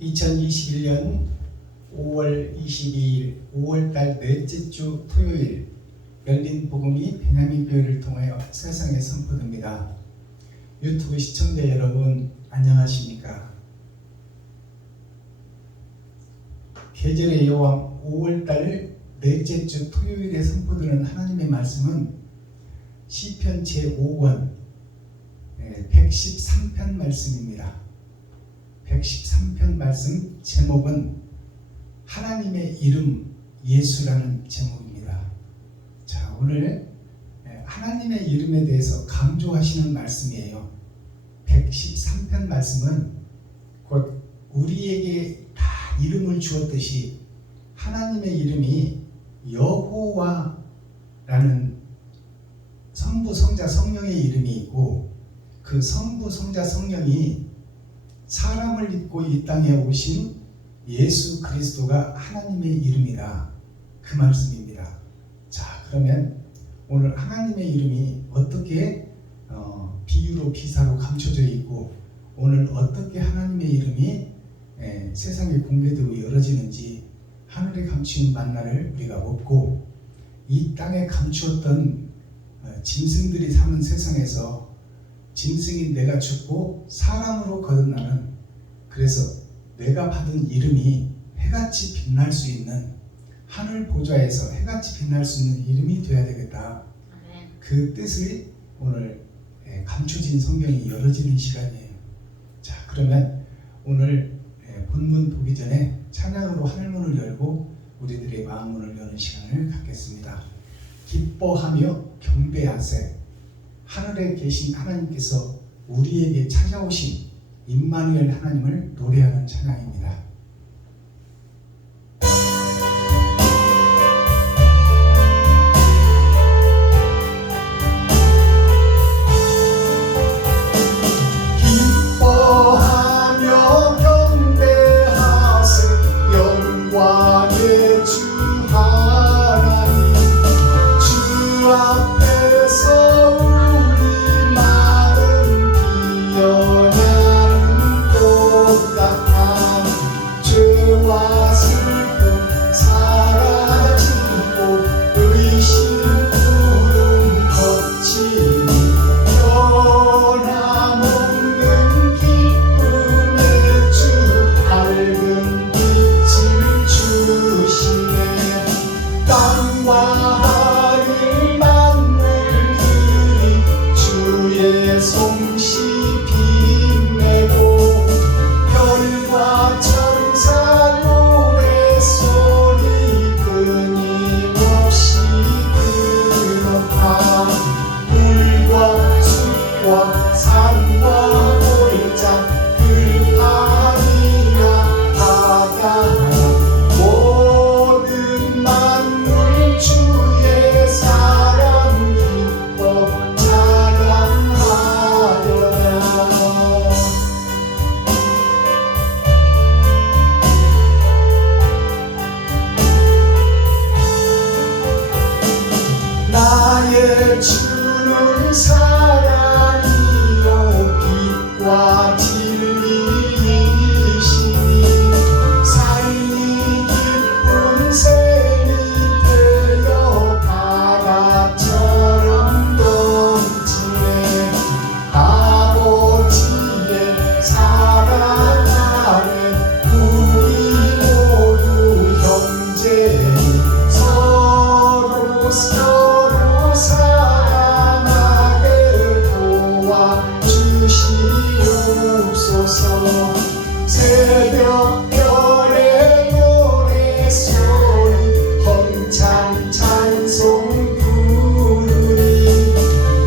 2021년 5월 22일 5월달 넷째 주 토요일 열린 복음이 베냐민 교회를 통하여 세상에 선포됩니다. 유튜브 시청자 여러분 안녕하십니까? 계절의 여왕 5월달 넷째 주 토요일에 선포되는 하나님의 말씀은 시편 제5권 113편 말씀입니다. 113편 말씀 제목은 하나님의 이름 예수라는 제목입니다. 자, 오늘 하나님의 이름에 대해서 강조하시는 말씀이에요. 113편 말씀은 곧 우리에게 다 이름을 주었듯이 하나님의 이름이 여호와라는 성부, 성자, 성령의 이름이 있고 그 성부, 성자, 성령이 사람을 입고 이 땅에 오신 예수 그리스도가 하나님의 이름이다. 그 말씀입니다. 자, 그러면 오늘 하나님의 이름이 어떻게 비유로 비사로 감춰져 있고 오늘 어떻게 하나님의 이름이 세상에 공개되고 열어지는지 하늘에 감추인 만나를 우리가 얻고 이 땅에 감추었던 짐승들이 사는 세상에서 짐승인 내가 죽고 사람으로 거듭나는, 그래서 내가 받은 이름이 해같이 빛날 수 있는, 하늘 보좌에서 해같이 빛날 수 있는 이름이 되어야 되겠다. 그 뜻을 오늘 감춰진 성경이 열어지는 시간이에요. 자, 그러면 오늘 본문 보기 전에 찬양으로 하늘문을 열고 우리들의 마음문을 여는 시간을 갖겠습니다. 기뻐하며 경배하세. 하늘에 계신 하나님께서 우리에게 찾아오신 임마누엘 하나님을 노래하는 찬양입니다. 기뻐하며 경배하세. 영광의 주 하나님, 주 앞에서 나의 주는 사랑이요 빛과 진리이시니 삶이 깊은 샘이 되어 바다처럼 넘치네. 아버지의 사랑 안에 우리 모두 형제니 서로 사랑하게 도와주시옵소서. 새벽별의 노래소리 헌찬 찬송 부르리.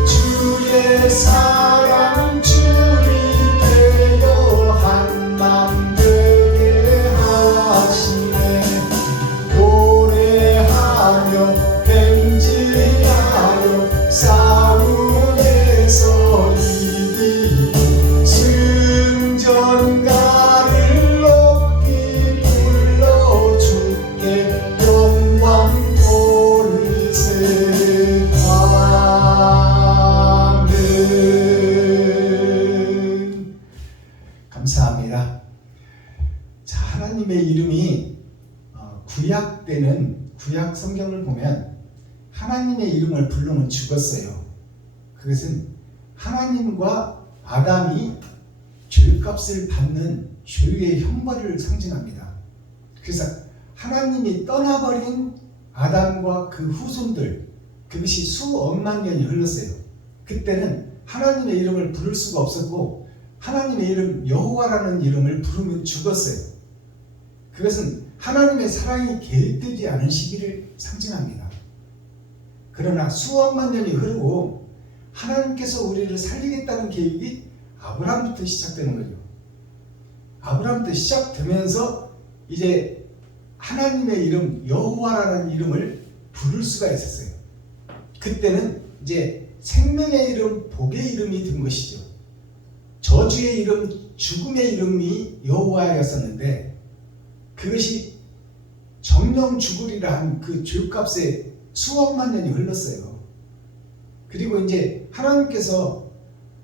주의 사랑 주리 되어 한맘 되게 하시네. 노래하며 뱀지하며 싸움에서 이기고 승전가를 하나님의 이름이 구약 때는 구약 성경을 보면 하나님의 이름을 부르면 죽었어요. 그것은 하나님과 아담이 죄값을 받는 죄의 형벌을 상징합니다. 그래서 하나님이 떠나버린 아담과 그 후손들, 그것이 수억만 년이 흘렀어요. 그때는 하나님의 이름을 부를 수가 없었고 하나님의 이름 여호와라는 이름을 부르면 죽었어요. 그것은 하나님의 사랑이 개입되지 않은 시기를 상징합니다. 그러나 수억만 년이 흐르고 하나님께서 우리를 살리겠다는 계획이 아브라함부터 시작되는 거죠. 아브라함부터 시작되면서 이제 하나님의 이름 여호와라는 이름을 부를 수가 있었어요. 그때는 이제 생명의 이름, 복의 이름이 된 것이죠. 저주의 이름, 죽음의 이름이 여호와였었는데 그것이 정령 죽으리라 한 그 죄값에 수억만 년이 흘렀어요. 그리고 이제 하나님께서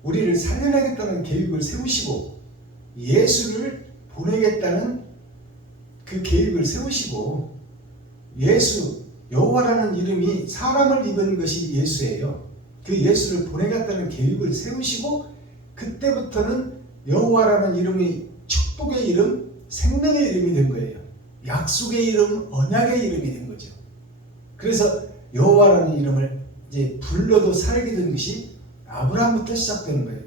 우리를 살려내겠다는 계획을 세우시고 예수를 보내겠다는 그 계획을 세우시고 예수, 여호와라는 이름이 사람을 입은 것이 예수예요. 그 예수를 보내겠다는 계획을 세우시고 그때부터는 여호와라는 이름이 축복의 이름, 생명의 이름이 된 거예요. 약속의 이름, 언약의 이름이 된 거죠. 그래서 여호와라는 이름을 이제 불러도 살게 된 것이 아브라함부터 시작되는 거예요.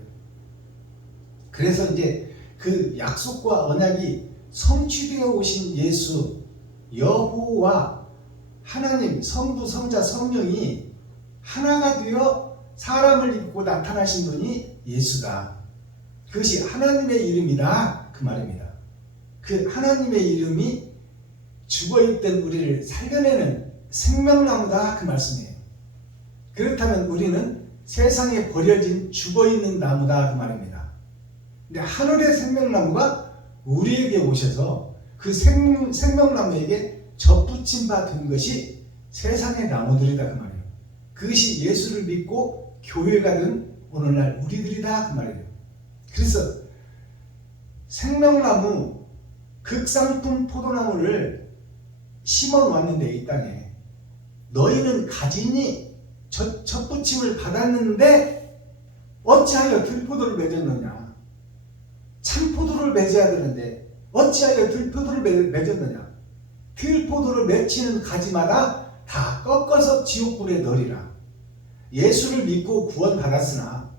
그래서 이제 그 약속과 언약이 성취되어 오신 예수, 여호와, 하나님, 성부, 성자, 성령이 하나가 되어 사람을 입고 나타나신 분이 예수다. 그것이 하나님의 이름이다. 그 말입니다. 그 하나님의 이름이 죽어있던 우리를 살려내는 생명나무다. 그 말씀이에요. 그렇다면 우리는 세상에 버려진 죽어있는 나무다. 그 말입니다. 근데 하늘의 생명나무가 우리에게 오셔서 그 생명나무에게 접붙임 바 된 것이 세상의 나무들이다. 그 말이에요. 그것이 예수를 믿고 교회가 된 오늘날 우리들이다. 그 말이에요. 그래서 생명나무, 극상품 포도나무를 심어놨는데 이 땅에 너희는 가지니 접붙임을 받았는데 어찌하여 들포도를 맺었느냐. 참포도를 맺어야 되는데 어찌하여 들포도를 맺었느냐. 들포도를 맺히는 가지마다 다 꺾어서 지옥불에 넣으리라. 예수를 믿고 구원받았으나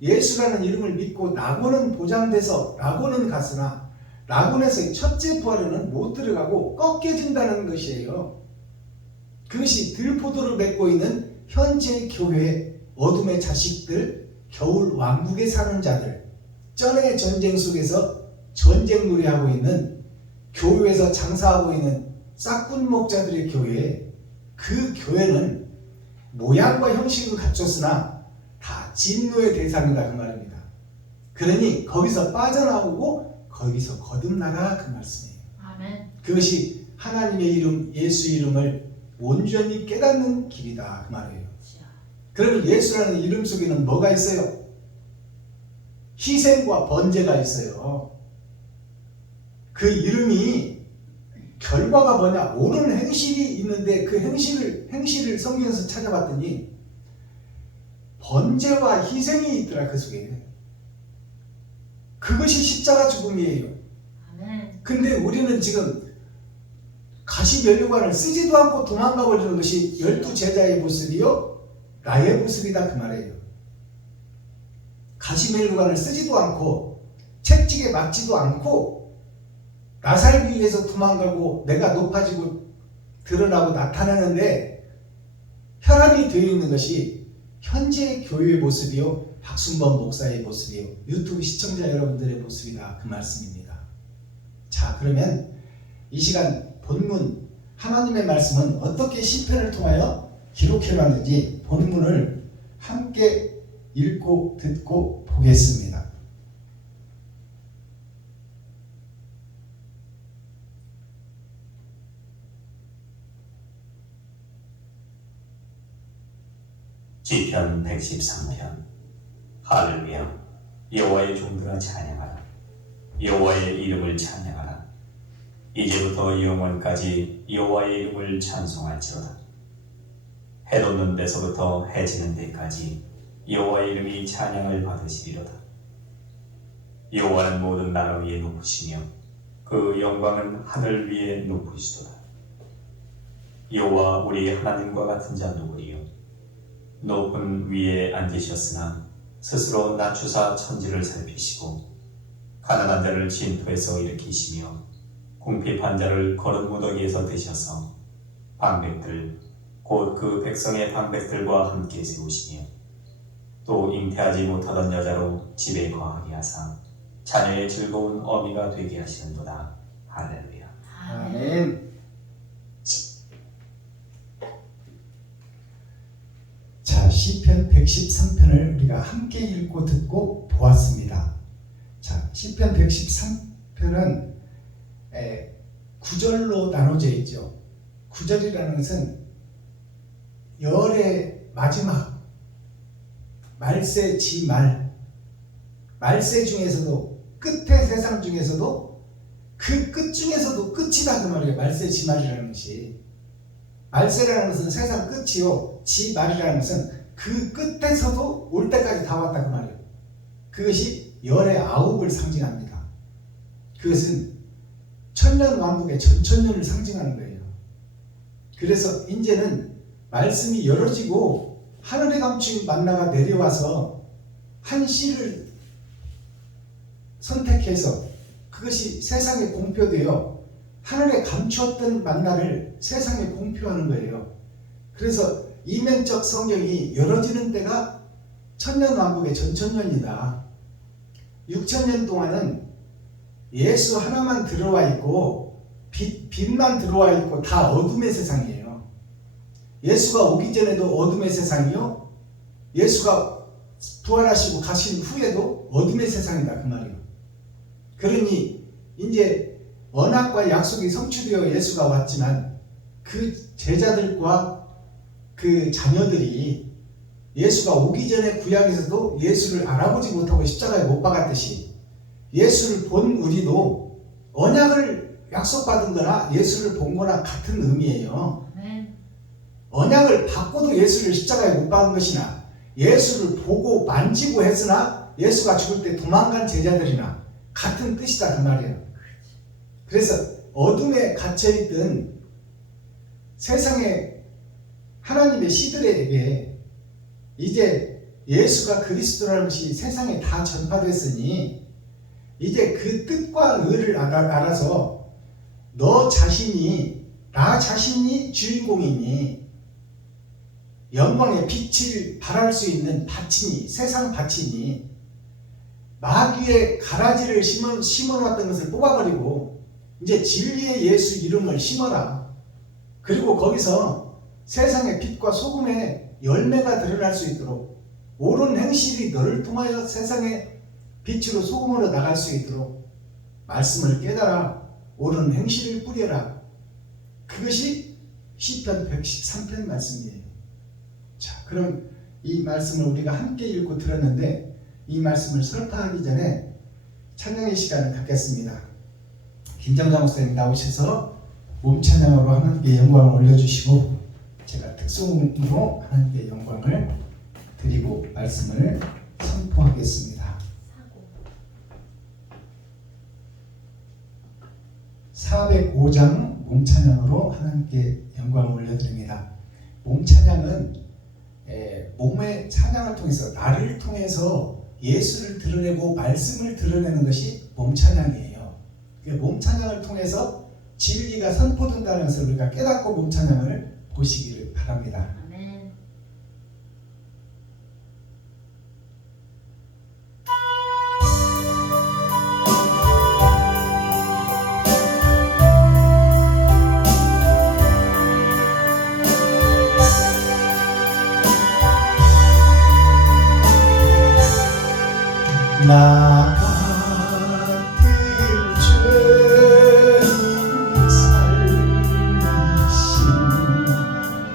예수라는 이름을 믿고 낙원은 보장돼서 낙원은 갔으나 낙원에서 첫째 부활에는 못 들어가고 꺾여진다는 것이에요. 그것이 들포도를 맺고 있는 현재 교회, 어둠의 자식들, 겨울 왕국에 사는 자들, 전의 전쟁 속에서 전쟁 노래하고 있는 교회에서 장사하고 있는 싹군 목자들의 교회, 그 교회는 모양과 형식을 갖췄으나 다 진노의 대상이다. 그 말입니다. 그러니 거기서 빠져나오고 거기서 거듭나라. 그 말씀이에요. 아멘. 그것이 하나님의 이름, 예수 이름을 온전히 깨닫는 길이다. 그 말이에요. 그러면 예수라는 이름 속에는 뭐가 있어요? 희생과 번제가 있어요. 그 이름이 결과가 뭐냐? 옳은 행실이 있는데 그 행실을 성경에서 찾아봤더니 번제와 희생이 있더라. 그 속에. 그것이 십자가 죽음이에요. 근데 우리는 지금 가시면류관을 쓰지도 않고 도망가 버리는 것이 12제자의 모습이요 나의 모습이다. 그 말이에요. 가시면류관을 쓰지도 않고 채찍에 맞지도 않고 나 살기 위해서 도망가고 내가 높아지고 드러나고 나타나는데 혈안이 되어 있는 것이 현재 교회의 모습이요 박순범 목사의 모습이요 유튜브 시청자 여러분들의 모습이다. 그 말씀입니다. 자, 그러면 이 시간 본문 하나님의 말씀은 어떻게 시편을 통하여 기록해놨는지 본문을 함께 읽고 듣고 보겠습니다. 시편 113편. 할렐루야. 여호와의 종들아 찬양하라. 여호와의 이름을 찬양하라. 이제부터 영원까지 여호와의 이름을 찬송할지로다. 해 돋는 데서부터 해 지는 데까지 여호와의 이름이 찬양을 받으시리로다. 여호와는 모든 나라 위에 높으시며 그 영광은 하늘 위에 높으시도다. 여호와 우리 하나님과 같은 자 누구리요? 높은 위에 앉으셨으나 스스로 낮추사 천지를 살피시고 가난한 자를 진토에서 일으키시며 궁핍한 자를 거른 무더기에서 드셔서 방백들 곧 그 백성의 방백들과 함께 세우시며 또 잉태하지 못하던 여자로 집에 거하게 하사 자녀의 즐거운 어미가 되게 하시는도다. 할렐루야. 아멘. 자, 시편 113편을 우리가 함께 읽고 듣고 보았습니다. 자, 시편 113편은 9절로 나눠져 있죠. 9절이라는 것은 열의 마지막 말세 지말, 말세 중에서도 끝의 세상 중에서도 그 끝 중에서도 끝이다 그 말이에요. 말세 지말이라는 것이. 말세라는 것은 세상 끝이요, 지말이라는 것은 그 끝에서도 올 때까지 다 왔다 그 말이에요. 그것이 열의 아홉을 상징합니다. 그것은 천년 왕국의 전천년을 상징하는 거예요. 그래서 이제는 말씀이 열어지고 하늘에 감춘 만나가 내려와서 한 씨를 선택해서 그것이 세상에 공표되어 하늘에 감추었던 만나를 세상에 공표하는 거예요. 그래서 이면적 성경이 열어지는 때가 천년 왕국의 전천년이다. 6천년 동안은 예수 하나만 들어와 있고 빛만 들어와 있고 다 어둠의 세상이에요. 예수가 오기 전에도 어둠의 세상이요, 예수가 부활하시고 가신 후에도 어둠의 세상이다 그 말이에요. 그러니 이제 언약과 약속이 성취되어 예수가 왔지만 그 제자들과 그 자녀들이 예수가 오기 전에 구약에서도 예수를 알아보지 못하고 십자가에 못 박았듯이 예수를 본 우리도 언약을 약속받은 거나 예수를 본 거나 같은 의미예요. 언약을 받고도 예수를 십자가에 못 박은 것이나 예수를 보고 만지고 했으나 예수가 죽을 때 도망간 제자들이나 같은 뜻이다 그 말이에요. 그래서 어둠에 갇혀있던 세상의 하나님의 시들에게 이제 예수가 그리스도라는 것이 세상에 다 전파됐으니 이제 그 뜻과 의를 알아서 너 자신이, 나 자신이 주인공이니 영광의 빛을 발할 수 있는 밭이니, 세상 밭이니 마귀의 가라지를 심어놨던 것을 뽑아버리고 이제 진리의 예수 이름을 심어라. 그리고 거기서 세상의 빛과 소금의 열매가 드러날 수 있도록 옳은 행실이 너를 통하여 세상의 빛으로 소금으로 나갈 수 있도록 말씀을 깨달아 옳은 행실을 꾸려라. 그것이 시편 113편 말씀이에요. 자, 그럼 이 말씀을 우리가 함께 읽고 들었는데 이 말씀을 설파하기 전에 찬양의 시간을 갖겠습니다. 김정자 목사님 나오셔서 몸 찬양으로 하나님께 영광을 올려주시고 제가 특송으로 하나님께 영광을 드리고 말씀을 선포하겠습니다. 405장 몸찬양으로 하나님께 영광을 올려드립니다. 몸찬양은 몸의 찬양을 통해서 나를 통해서 예수를 드러내고 말씀을 드러내는 것이 몸찬양이에요. 몸찬양을 통해서 진리가 선포된다는 것을 우리가 깨닫고 몸찬양을 보시기를 바랍니다. 아멘. 나 같은 죄인 살리신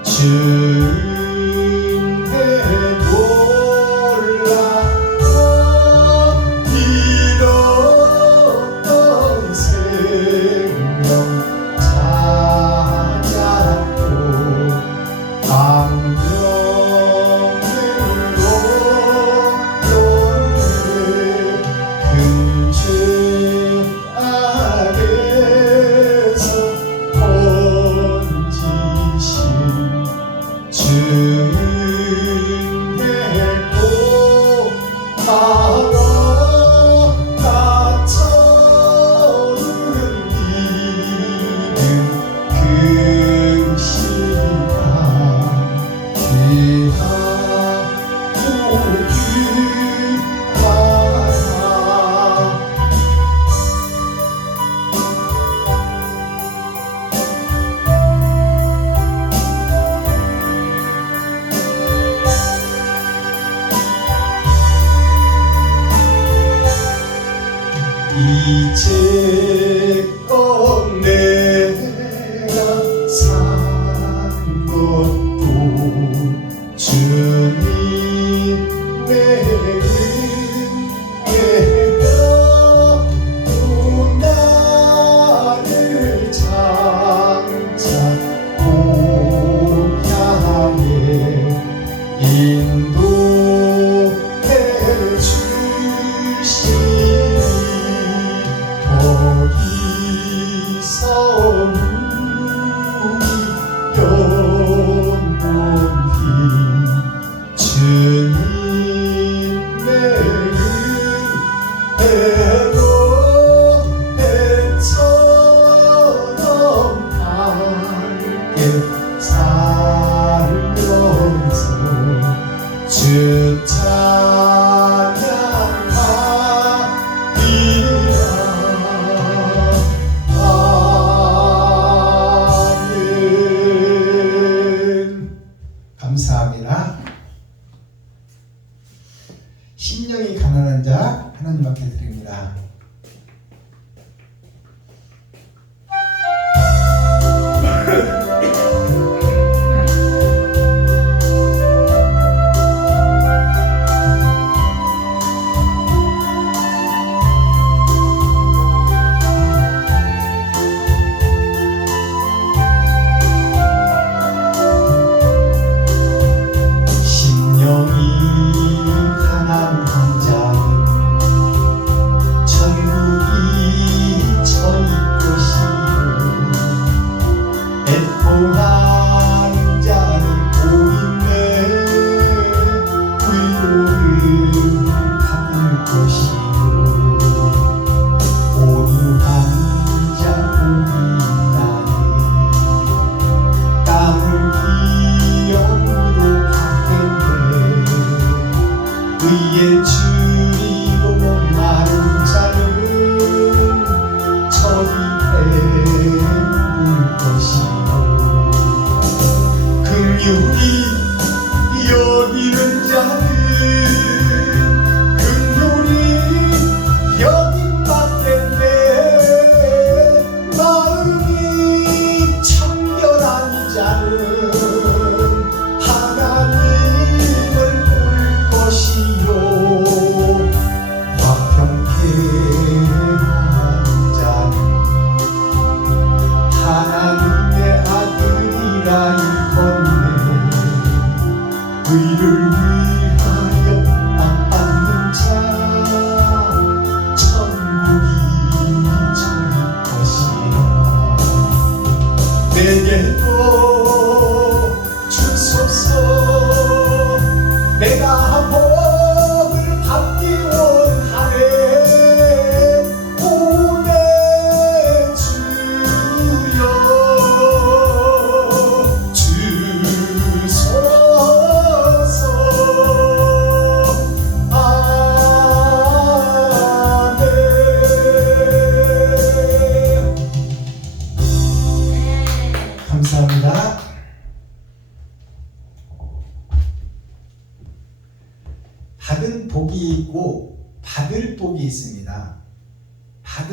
주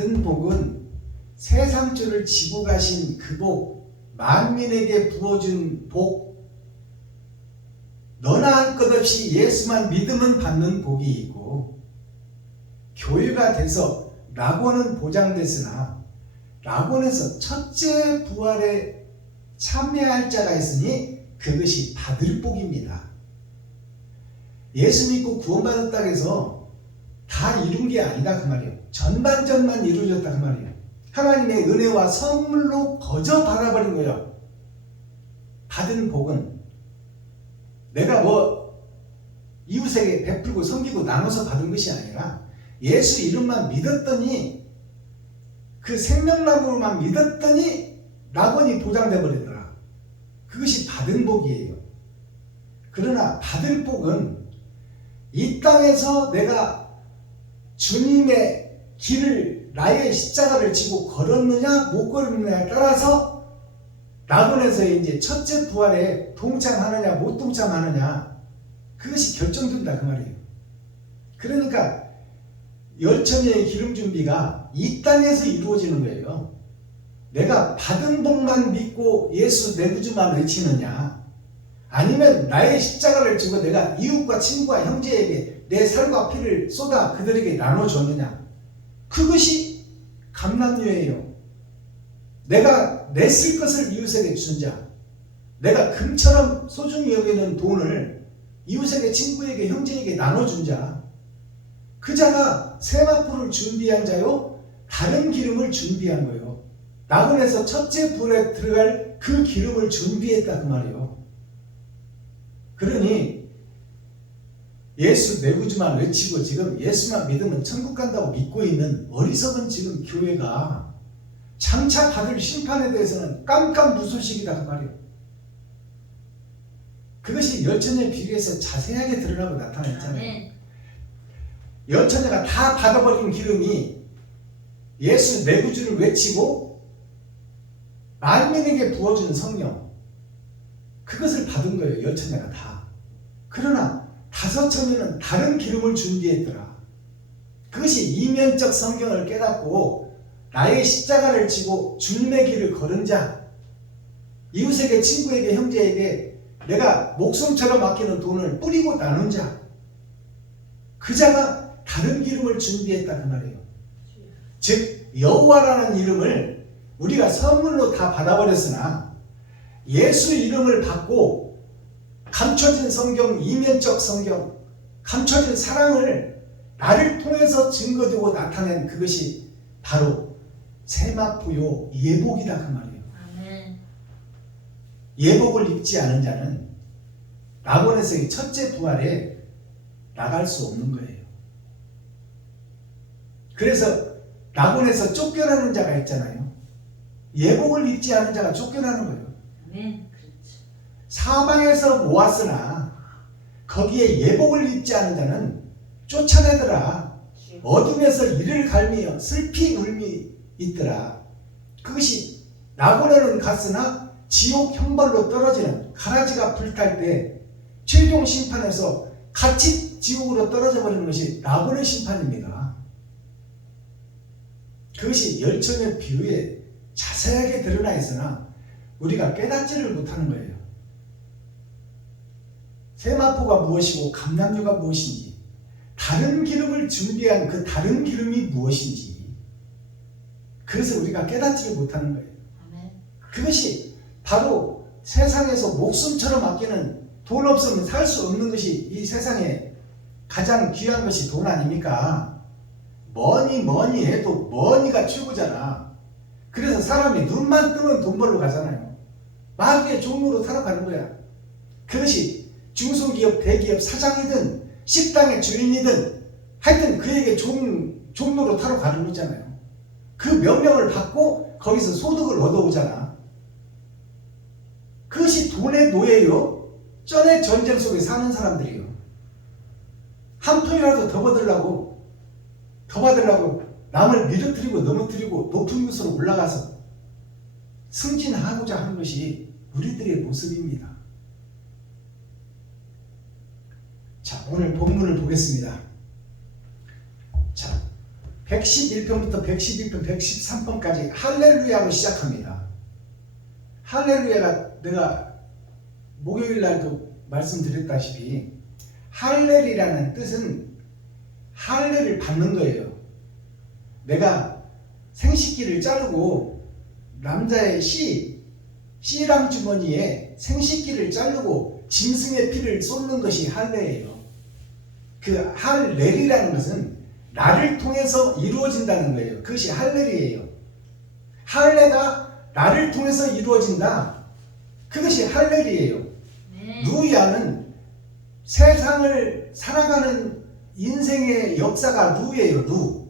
받은 복은 세상줄을 지고 가신 그 복, 만민에게 부어준 복, 너나 할 것 없이 예수만 믿으면 받는 복이 있고, 교회가 돼서 낙원은 보장됐으나 낙원에서 첫째 부활에 참여할 자가 있으니 그것이 받을 복입니다. 예수 믿고 구원받았다고 해서 다 이룬 게 아니다 그 말이에요. 전반전만 이루어졌다 그 말이에요. 하나님의 은혜와 선물로 거저 받아버린 거예요. 받은 복은 내가 이웃에게 베풀고 섬기고 나눠서 받은 것이 아니라 예수 이름만 믿었더니, 그 생명나무로만 믿었더니 낙원이 보장돼 버리더라. 그것이 받은 복이에요. 그러나 받을 복은 이 땅에서 내가 주님의 길을, 나의 십자가를 지고 걸었느냐 못 걸었느냐에 따라서 낙원에서 이제 첫째 부활에 동참하느냐 못 동참하느냐, 그것이 결정된다 그 말이에요. 그러니까 열처녀의 기름 준비가 이 땅에서 이루어지는 거예요. 내가 받은 복만 믿고 예수 내 구주만 외치느냐, 아니면 나의 십자가를 지고 내가 이웃과 친구와 형제에게 내 살과 피를 쏟아 그들에게 나눠줬느냐, 그것이 감람유예요. 내가 내 쓸 것을 이웃에게 준 자, 내가 금처럼 소중히 여기는 돈을 이웃에게, 친구에게, 형제에게 나눠준 자, 그 자가 세마포를 준비한 자요, 다른 기름을 준비한 거예요. 낙원에서 첫째 불에 들어갈 그 기름을 준비했다 그 말이에요. 그러니 예수 내 구주만 외치고 지금 예수만 믿으면 천국 간다고 믿고 있는 어리석은 지금 교회가 장차 받을 심판에 대해서는 깜깜무소식이다 그 말이에요. 그것이 열처녀의 비유에서 자세하게 드러나고 나타났잖아요. 열처녀가 다 받아버린 기름이 예수 내 구주를 외치고 만민에게 부어주는 성령, 그것을 받은 거예요. 열처녀가 다. 그러나 다섯 처녀는 다른 기름을 준비했더라. 그것이 이면적 성경을 깨닫고 나의 십자가를 지고 주님의 길을 걸은 자, 이웃에게, 친구에게, 형제에게 내가 목숨처럼 아끼는 돈을 뿌리고 나눈 자, 그 자가 다른 기름을 준비했다 그 말이에요. 즉 여호와라는 이름을 우리가 선물로 다 받아버렸으나 예수 이름을 받고 감춰진 성경, 이면적 성경, 감춰진 사랑을 나를 통해서 증거되고 나타낸 그것이 바로 세마포요 예복이다 그 말이에요. 아멘. 예복을 입지 않은 자는 낙원에서의 첫째 부활에 나갈 수 없는 거예요. 그래서 낙원에서 쫓겨나는 자가 있잖아요. 예복을 입지 않은 자가 쫓겨나는 거예요. 아멘. 그렇죠. 사방에서 모았으나 거기에 예복을 입지 않은 자는 쫓아내더라. 어둠에서 이를 갈미며 슬피 울미 있더라. 그것이 낙원에는 갔으나 지옥 형벌로 떨어지는, 가라지가 불탈 때 최종 심판에서 같이 지옥으로 떨어져 버리는 것이 낙원의 심판입니다. 그것이 열처녀 비유에 자세하게 드러나 있으나 우리가 깨닫지를 못하는 거예요. 세마포가 무엇이고 감람유가 무엇인지, 다른 기름을 준비한 그 다른 기름이 무엇인지, 그것을 우리가 깨닫지를 못하는 거예요. 아멘. 그것이 바로 세상에서 목숨처럼 아끼는, 돈 없으면 살 수 없는 것이 이 세상에 가장 귀한 것이 돈 아닙니까? 뭐니 해도 머니가 최고잖아. 그래서 사람이 눈만 뜨면 돈 벌러 가잖아요. 마귀의 종로로 살아가는 거야. 그것이 중소기업, 대기업 사장이든 식당의 주인이든 하여튼 그에게 종로로 타러 가는 거잖아요. 그 명령을 받고 거기서 소득을 얻어오잖아. 그것이 돈의 노예요. 전에 전쟁 속에 사는 사람들이요. 한 푼이라도 더 받으려고 남을 밀어뜨리고 넘어뜨리고 높은 곳으로 올라가서 승진하고자 하는 것이 우리들의 모습입니다. 자, 오늘 본문을 보겠습니다. 자, 111편부터 112편, 113편까지 할렐루야로 시작합니다. 할렐루야가 내가 목요일 날도 말씀드렸다시피 할렐이라는 뜻은 할례를 받는 거예요. 내가 생식기를 자르고 남자의 씨랑 주머니에 생식기를 자르고 짐승의 피를 쏟는 것이 할례예요. 그 할렐이라는 것은 나를 통해서 이루어진다는 거예요. 그것이 할렐이에요. 할례가 나를 통해서 이루어진다. 그것이 할렐이에요. 네. 루야는 세상을 살아가는 인생의 역사가 루예요. 루.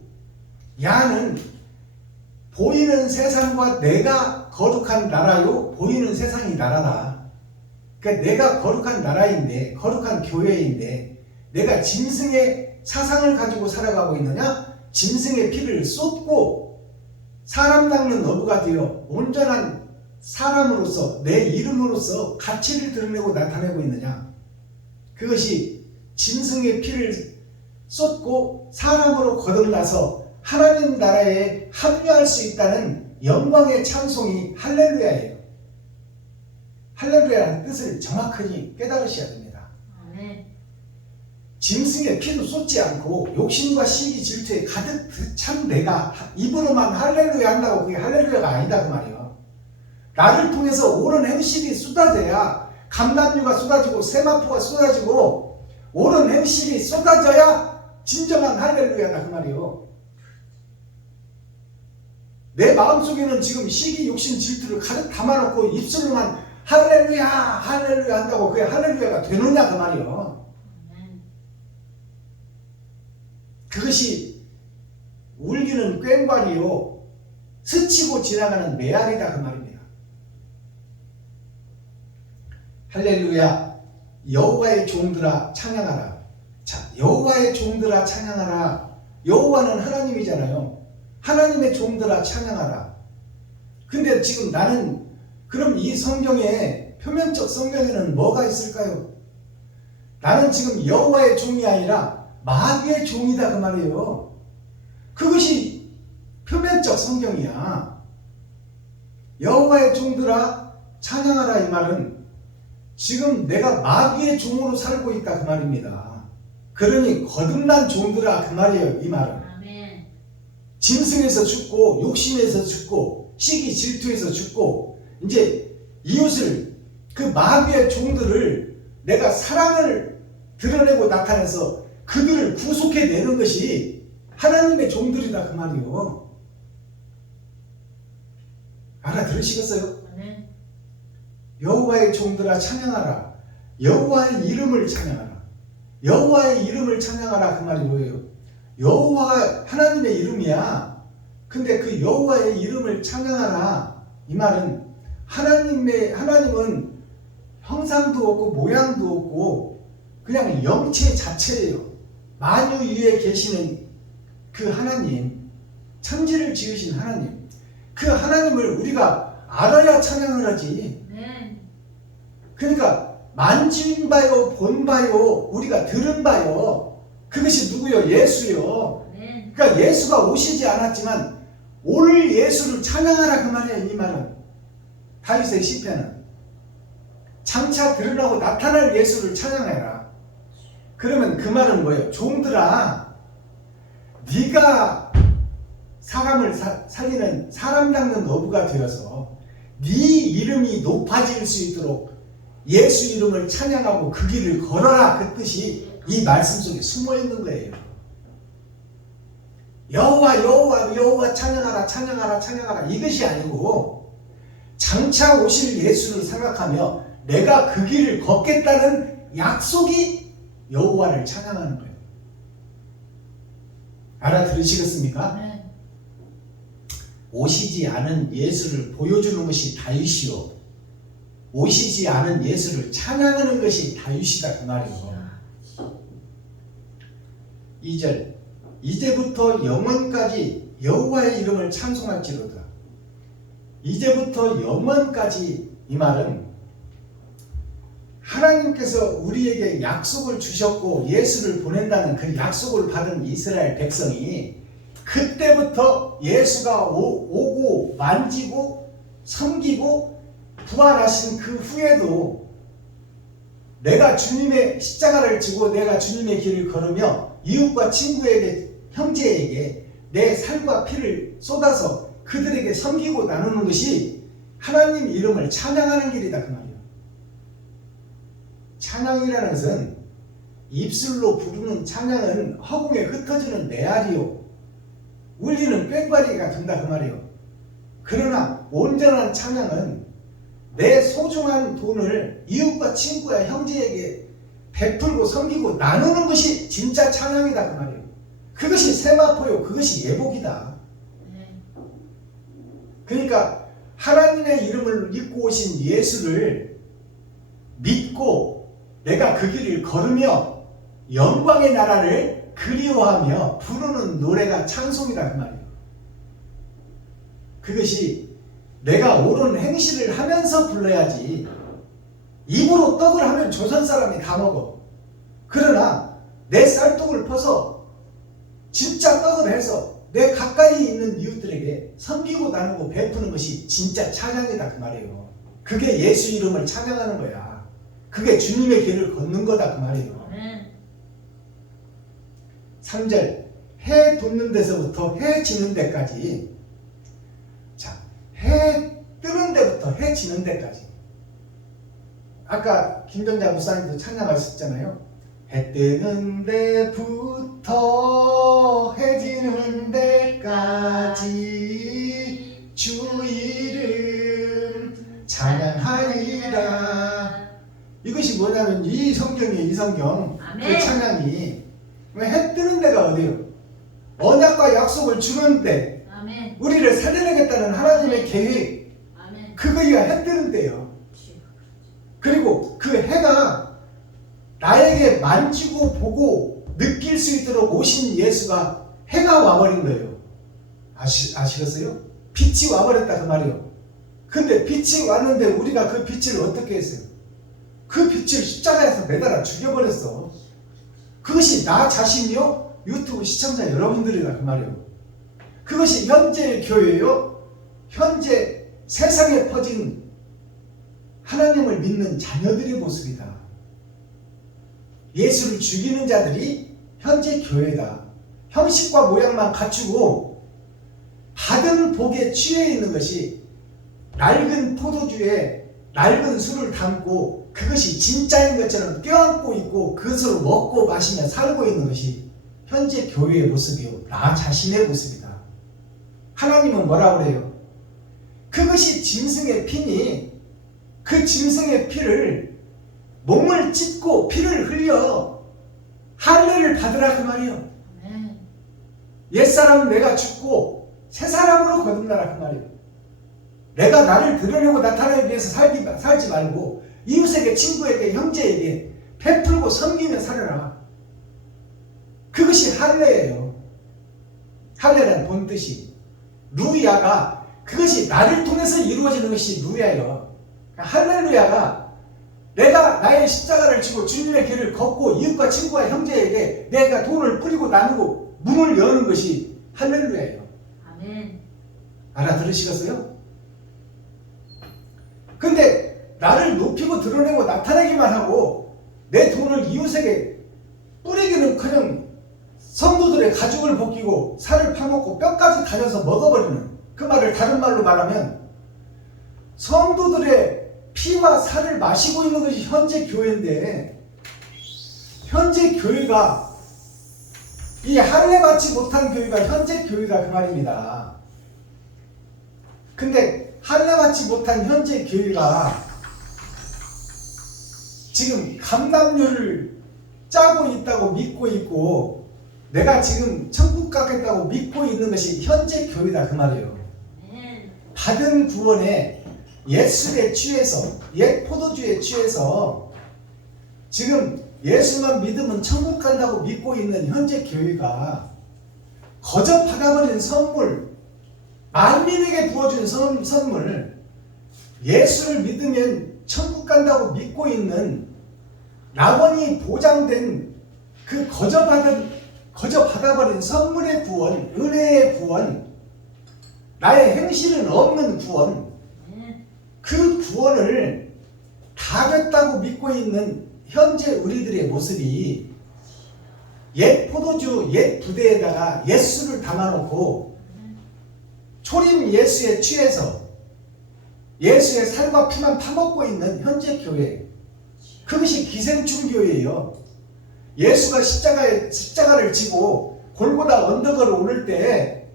야는 보이는 세상과 내가 거룩한 나라요. 보이는 세상이 나라다. 그러니까 내가 거룩한 나라인데, 거룩한 교회인데 내가 짐승의 사상을 가지고 살아가고 있느냐? 짐승의 피를 쏟고 사람 닦는 어부가 되어 온전한 사람으로서 내 이름으로서 가치를 드러내고 나타내고 있느냐? 그것이 짐승의 피를 쏟고 사람으로 거듭나서 하나님 나라에 합류할 수 있다는 영광의 찬송이 할렐루야예요. 할렐루야라는 뜻을 정확하게 깨달으셔야 됩니다. 아멘. 짐승의 피도 쏟지 않고 욕심과 시기 질투에 가득 찬 내가 입으로만 할렐루야 한다고 그게 할렐루야가 아니다 그 말이에요. 나를 통해서 옳은 행실이 쏟아져야 감람류가 쏟아지고 세마포가 쏟아지고 옳은 행실이 쏟아져야 진정한 할렐루야다 그 말이에요. 내 마음속에는 지금 시기 욕심 질투를 가득 담아놓고 입술로만 할렐루야 할렐루야 한다고 그게 할렐루야가 되느냐 그 말이에요. 아멘. 그것이 울기는 꽹과리요 스치고 지나가는 메아리다 그 말입니다. 할렐루야. 여호와의 종들아 찬양하라. 자, 여호와의 종들아 찬양하라. 여호와는 하나님이잖아요. 하나님의 종들아 찬양하라. 근데 지금 나는 그럼 이 성경에 표면적 성경에는 뭐가 있을까요? 나는 지금 여호와의 종이 아니라 마귀의 종이다 그 말이에요. 그것이 표면적 성경이야. 여호와의 종들아 찬양하라 이 말은 지금 내가 마귀의 종으로 살고 있다 그 말입니다. 그러니 거듭난 종들아 그 말이에요. 이 말은 아멘. 짐승에서 죽고 욕심에서 죽고 시기 질투에서 죽고 이제 이웃을 그 마귀의 종들을 내가 사랑을 드러내고 나타내서 그들을 구속해내는 것이 하나님의 종들이다 그 말이에요. 알아들으시겠어요? 아멘. 여호와의 종들아 찬양하라. 여호와의 이름을 찬양하라. 여호와의 이름을 찬양하라 그 말이 뭐예요? 여호와가 하나님의 이름이야. 근데 그 여호와의 이름을 찬양하라 이 말은 하나님은 형상도 없고 모양도 없고 그냥 영체 자체예요. 만유 위에 계시는 그 하나님, 천지를 지으신 하나님, 그 하나님을 우리가 알아야 찬양을 하지. 네. 그러니까 만진 바요 본 바요 우리가 들은 바요 그것이 누구요? 예수요. 네. 그러니까 예수가 오시지 않았지만 올 예수를 찬양하라 그 말이에요. 이 말은 다윗의 시편은 장차 드러나고 나타날 예수를 찬양해라. 그러면 그 말은 뭐예요? 종들아 네가 사람을 살리는 사람 닦는 어부가 되어서 네 이름이 높아질 수 있도록 예수 이름을 찬양하고 그 길을 걸어라 그 뜻이 이 말씀 속에 숨어 있는 거예요. 여호와 여호와 여호와 찬양하라 찬양하라 찬양하라 이것이 아니고 장차 오실 예수를 생각하며 내가 그 길을 걷겠다는 약속이 여호와를 찬양하는 거예요. 알아들으시겠습니까? 네. 오시지 않은 예수를 보여주는 것이 다윗이요 오시지 않은 예수를 찬양하는 것이 다윗이다 그 말이에요. 2절 이제부터 영원까지 여호와의 이름을 찬송할지로다. 이제부터 영원까지 이 말은 하나님께서 우리에게 약속을 주셨고 예수를 보낸다는 그 약속을 받은 이스라엘 백성이 그때부터 예수가 오고 만지고 섬기고 부활하신 그 후에도 내가 주님의 십자가를 지고 내가 주님의 길을 걸으며 이웃과 친구에게 형제에게 내 살과 피를 쏟아서 그들에게 섬기고 나누는 것이 하나님 이름을 찬양하는 길이다 그 말이에요. 찬양이라는 것은 입술로 부르는 찬양은 허공에 흩어지는 메아리요 울리는 꽹과리가 된다 그 말이에요. 그러나 온전한 찬양은 내 소중한 돈을 이웃과 친구야 형제에게 베풀고 섬기고 나누는 것이 진짜 찬양이다 그 말이에요. 그것이 세마포요. 그것이 예복이다. 네. 그러니까 하나님의 이름을 믿고 오신 예수를 믿고 내가 그 길을 걸으며 영광의 나라를 그리워하며 부르는 노래가 찬송이다 그 말이에요. 그것이 내가 옳은 행실을 하면서 불러야지. 입으로 떡을 하면 조선 사람이 다 먹어. 그러나 내 쌀떡을 퍼서 진짜 떡을 해서 내 가까이 있는 이웃들에게 섬기고 나누고 베푸는 것이 진짜 찬양이다 그 말이에요. 그게 예수 이름을 찬양하는 거야. 그게 주님의 길을 걷는 거다 그 말이에요. 아멘. 3절 해 돋는 데서부터 해 지는 데까지. 자, 해 뜨는 데부터 해 지는 데까지. 아까 김정자 목사님도 찬양하셨잖아요. 해 뜨는 데부터 해 지는 데까지 주 이름 찬양하리라. 이것이 뭐냐면 이 성경이에요. 이 성경. 아멘. 그 찬양이 해 뜨는 데가 어디예요? 언약과 약속을 주는 데 아멘. 우리를 살려내겠다는 하나님의 계획, 아멘. 그거가 해 뜨는 데요. 그리고 그 해가 나에게 만지고 보고 느낄 수 있도록 오신 예수가 해가 와버린 거예요. 아시겠어요? 빛이 와버렸다 그 말이에요. 근데 빛이 왔는데 우리가 그 빛을 어떻게 했어요? 그 빛을 십자가에서 매달아 죽여버렸어. 그것이 나 자신이요? 유튜브 시청자 여러분들이다 그 말이에요. 그것이 현재 교회요? 현재 세상에 퍼진 하나님을 믿는 자녀들의 모습이다. 예수를 죽이는 자들이 현재 교회다. 형식과 모양만 갖추고 받은 복에 취해 있는 것이 낡은 포도주에 낡은 술을 담고 그것이 진짜인 것처럼 껴안고 있고 그것으로 먹고 마시며 살고 있는 것이 현재 교회의 모습이요. 나 자신의 모습이다. 하나님은 뭐라고 그래요? 그것이 짐승의 피니 그 짐승의 피를 몸을 찢고 피를 흘려 할례를 받으라 그 말이에요. 아멘. 옛사람은 내가 죽고 새사람으로 거듭나라 그 말이에요. 내가 나를 드러내고 나타내기 위해서 살지 말고 이웃에게 친구에게 형제에게 베풀고 섬기며 살아라. 그것이 할례예요. 할례란 본뜻이 루야가 그것이 나를 통해서 이루어지는 것이 루야예요. 할렐루야가 내가 나의 십자가를 지고 주님의 길을 걷고 이웃과 친구와 형제에게 내가 돈을 뿌리고 나누고 문을 여는 것이 할렐루야예요. 아멘. 알아들으시겠어요? 근데 나를 높이고 드러내고 나타내기만 하고 내 돈을 이웃에게 뿌리기는커녕 성도들의 가죽을 벗기고 살을 파먹고 뼈까지 다져서 먹어버리는 그 말을 다른 말로 말하면 성도들의 피와 살을 마시고 있는 것이 현재 교회인데 현재 교회가 이 할례 받지 못한 교회가 현재 교회다 그 말입니다. 근데 할례 받지 못한 현재 교회가 지금 감람료를 짜고 있다고 믿고 있고 내가 지금 천국 가겠다고 믿고 있는 것이 현재 교회다 그 말이에요. 아멘. 받은 구원에 옛 술에 취해서 옛 포도주에 취해서 지금 예수만 믿으면 천국 간다고 믿고 있는 현재 교회가 거저 받아버린 선물 만민에게 부어준 선물 예수를 믿으면 천국 간다고 믿고 있는 낙원이 보장된 그 거저 받은 거저 받아버린 선물의 구원, 은혜의 구원, 나의 행실은 없는 구원, 아멘. 그 구원을 다 됐다고 믿고 있는 현재 우리들의 모습이 옛 포도주, 옛 부대에다가 예수를 담아놓고 초림 예수에 취해서 예수의 살과 피만 파먹고 있는 현재 교회, 그것이 기생충 교회예요. 예수가 십자가를 지고 골고다 언덕을 오를 때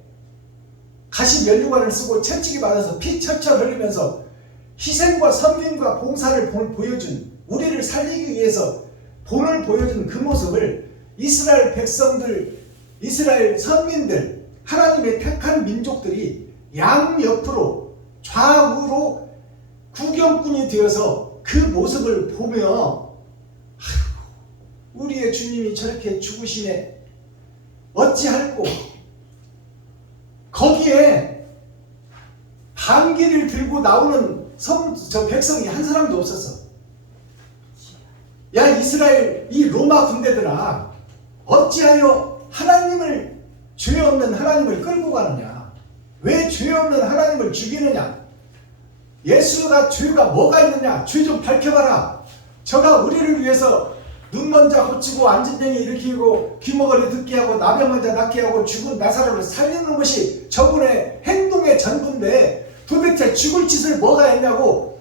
가시 면류관을 쓰고 채찍이 맞아서 피 철철 흘리면서 희생과 섬김과 봉사를 보여준, 우리를 살리기 위해서 본을 보여준 그 모습을 이스라엘 백성들, 이스라엘 선민들, 하나님의 택한 민족들이 양옆으로 좌우로 구경꾼이 되어서 그 모습을 보며 우리의 주님이 저렇게 죽으시네 어찌할꼬. 거기에 반기를 들고 나오는 저 백성이 한 사람도 없었어. 야 이스라엘 이 로마 군대들아, 어찌하여 하나님을, 죄 없는 하나님을 끌고 가느냐? 왜 죄 없는 하나님을 죽이느냐? 예수가 죄가 뭐가 있느냐? 죄 좀 밝혀봐라. 저가 우리를 위해서 눈먼 자 고치고 앉은 쟁이 일으키고 귀머거리 듣게 하고 나병한 자 낫게 하고 죽은 나사로를 살리는 것이 저분의 행동의 전부인데 도대체 죽을 짓을 뭐가 했냐고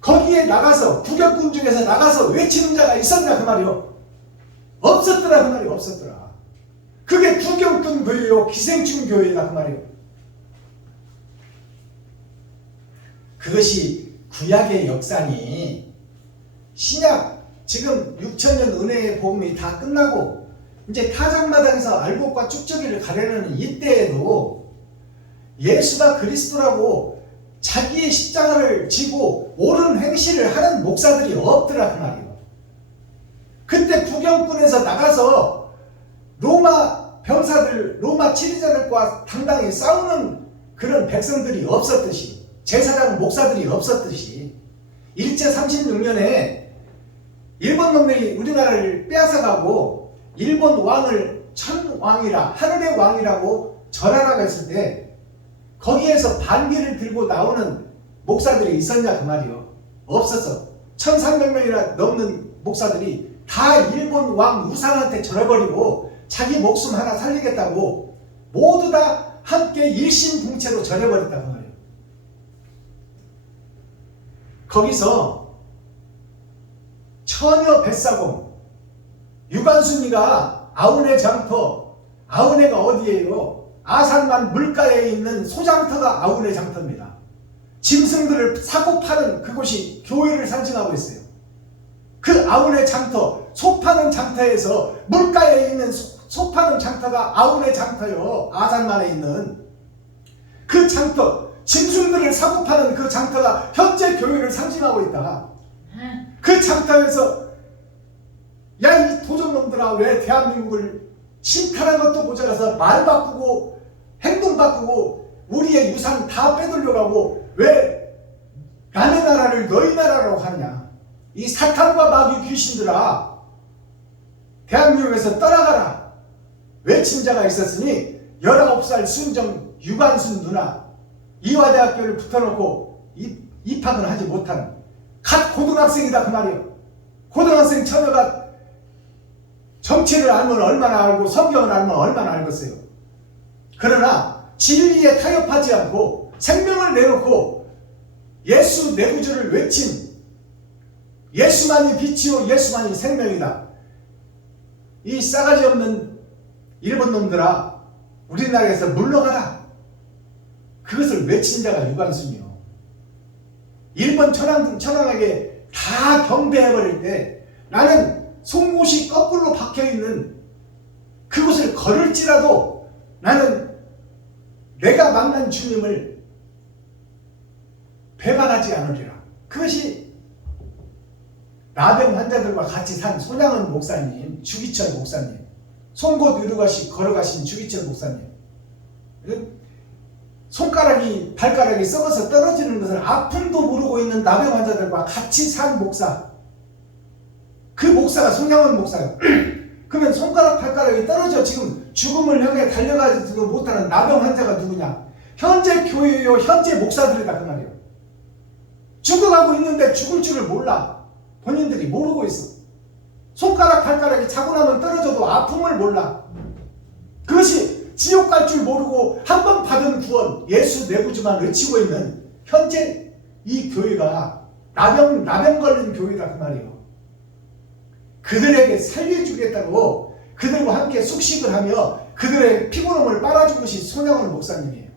거기에 나가서 구경꾼 중에서 나가서 외치는 자가 있었냐 그 말이요. 없었더라 그 말이요. 없었더라. 그게 구경꾼 교회요, 기생충 교회다 그 말이요. 그것이 구약의 역사니 신약 지금 6천년 은혜의 복음이 다 끝나고 이제 타작마당에서 알곡과 쭉저기를 가려는 이때에도 예수가 그리스도라고 자기의 십자가를 지고 옳은 행실을 하는 목사들이 없더라 그 말이에요. 그때 구경꾼에서 나가서 로마 병사들, 로마 치리자들과 당당히 싸우는 그런 백성들이 없었듯이, 제사장 목사들이 없었듯이, 일제 36년에 일본 놈들이 우리나라를 빼앗아가고 일본 왕을 천왕이라, 하늘의 왕이라고 절하라고 했을 때 거기에서 반기를 들고 나오는 목사들이 있었냐 그 말이요. 없었어. 1300명이나 넘는 목사들이 다 일본 왕 우상한테 절해버리고 자기 목숨 하나 살리겠다고 모두 다 함께 일심동체로 절해버렸다 그 말이에요. 거기서 처녀 뱃사공, 유관순이가 아우네 장터, 아우네가 어디예요? 아산만 물가에 있는 소장터가 아우네 장터입니다. 짐승들을 사고 파는 그곳이 교회를 상징하고 있어요. 그 아우네 장터, 소 파는 장터에서 물가에 있는 소 파는 장터가 아우네 장터요. 아산만에 있는 그 장터, 짐승들을 사고 파는 그 장터가 현재 교회를 상징하고 있다. 그 장터에서 야 이 도적놈들아, 왜 대한민국을 침탈한 것도 모자라서 말 바꾸고 행동 바꾸고 우리의 유산 다 빼돌려가고 왜 남의 나라를 너희 나라라고 하냐? 이 사탄과 마귀 귀신들아, 대한민국에서 떠나가라 외친 자가 있었으니 19살 순정 유관순 누나, 이화대학교를 붙어놓고 입학은 하지 못한 갓 고등학생이다 그 말이에요. 고등학생 처녀가 정치를 알면 얼마나 알고 성경을 알면 얼마나 알겠어요. 그러나 진리에 타협하지 않고 생명을 내놓고 예수 내구주를 외친, 예수만이 빛이요 예수만이 생명이다. 이 싸가지 없는 일본 놈들아, 우리나라에서 물러가라. 그것을 외친 자가 유관순이요. 일본 천황에게 다 경배해버릴 때 나는 송곳이 거꾸로 박혀있는 그곳을 걸을지라도 나는 내가 만난 주님을 배반하지 않으리라. 그것이 나병 환자들과 같이 산 손양은 목사님, 주기철 목사님, 송곳 걸어가신 주기철 목사님, 손가락이 발가락이 썩어서 떨어지는 것을 아픔도 모르고 있는 나병 환자들과 같이 산 목사, 그 목사가 손양원 목사예요. 그러면 손가락 발가락이 떨어져 지금 죽음을 향해 달려가지도 못하는 나병 환자가 누구냐? 현재 교회요, 현재 목사들이다 그 말이에요. 죽어가고 있는데 죽을 줄을 몰라. 본인들이 모르고 있어. 손가락 발가락이 자고 나면 떨어져도 아픔을 몰라. 그것이 지옥 갈 줄 모르고 한 번 받은 구원 예수 내 구주만 외치고 있는 현재 이 교회가 나병 걸린 교회다 그 말이에요. 그들에게 살려주겠다고 그들과 함께 숙식을 하며 그들의 피곤함을 빨아준 것이 손양원 목사님이에요.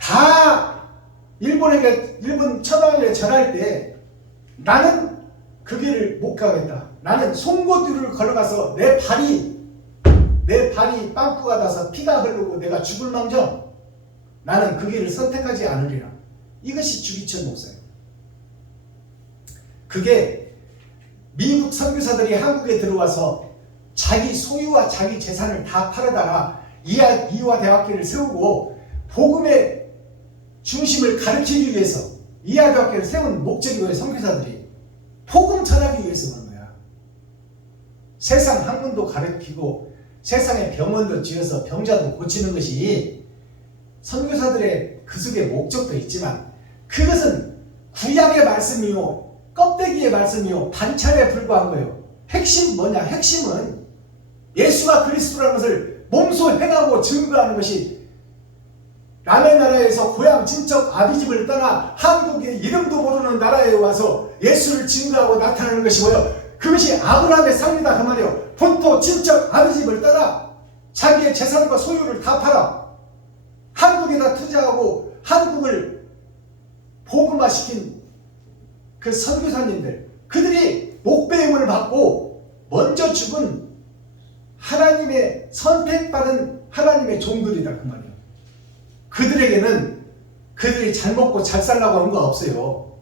다 일본 천황에 절할 때 나는 그 길을 못 가겠다. 나는 송곳길을 걸어가서 내 발이 빵꾸가 나서 피가 흐르고 내가 죽을 망정 나는 그 길을 선택하지 않으리라. 이것이 주기천 목사예요. 그게 미국 선교사들이 한국에 들어와서 자기 소유와 자기 재산을 다 팔아다가 이화대학교를 세우고 복음의 중심을 가르치기 위해서 이화대학교를 세운 목적이 왜 선교사들이 복음 전하기 위해서 그런 거야. 세상 학문도 가르치고 세상에 병원도 지어서 병자도 고치는 것이 선교사들의 그 속에 목적도 있지만 그것은 구약의 말씀이요 껍데기의 말씀이요 반찬에 불과한 거예요. 핵심 뭐냐? 핵심은 예수가 그리스도라는 것을 몸소 행하고 증거하는 것이 남의 나라에서 고향 친척 아비집을 떠나 한국의 이름도 모르는 나라에 와서 예수를 증거하고 나타나는 것이 뭐예요? 그것이 아브라함의 삶이다 그 말이에요. 본토 친척 아비집을 떠나 자기의 재산과 소유를 다 팔아 한국에다 투자하고 한국을 복음화시킨 그 선교사님들 그들이 목배임을 받고 먼저 죽은 하나님의 선택받은 하나님의 종들이다 그 말이에요. 그들에게는 그들이 잘 먹고 잘 살라고 한 거 없어요.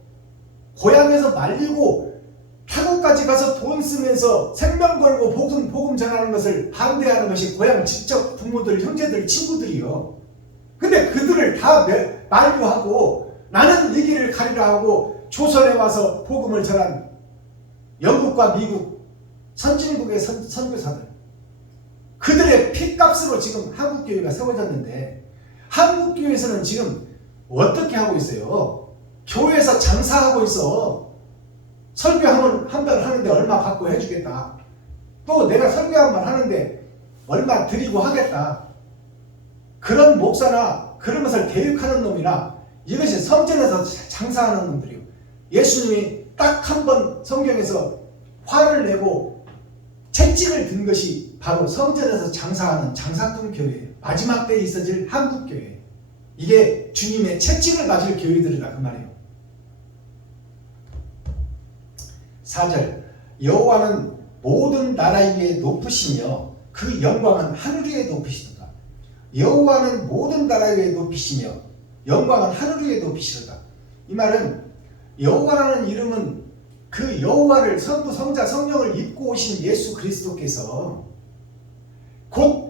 고향에서 말리고 타국까지 가서 돈 쓰면서 생명 걸고 복음 전하는 것을 반대하는 것이 고향 직접 부모들, 형제들, 친구들이요. 근데 그들을 다 만류하고 나는 이 길을 가리라 하고 조선에 와서 복음을 전한 영국과 미국 선진국의 선교사들 그들의 피값으로 지금 한국교회가 세워졌는데 한국교회에서는 지금 어떻게 하고 있어요? 교회에서 장사하고 있어. 설교 한 번 하는데 얼마 받고 해주겠다. 또 내가 설교 한 번 하는데 얼마 드리고 하겠다. 그런 목사나 그런 것을 계획하는 놈이나 이것이 성전에서 장사하는 놈들이요. 예수님이 딱 한 번 성경에서 화를 내고 채찍을 든 것이 바로 성전에서 장사하는 장사꾼 교회예요. 마지막 때에 있어질 한국교회. 이게 주님의 채찍을 맞을 교회들이다 그 말이에요. 4절 여호와는 모든 나라 위에 높으시며 그 영광은 하늘 위에 높으시도다. 여호와는 모든 나라 위에 높으시며 영광은 하늘 위에 높으시도다. 이 말은 여호와라는 이름은 그 여호와를 성부 성자 성령을 입고 오신 예수 그리스도께서 곧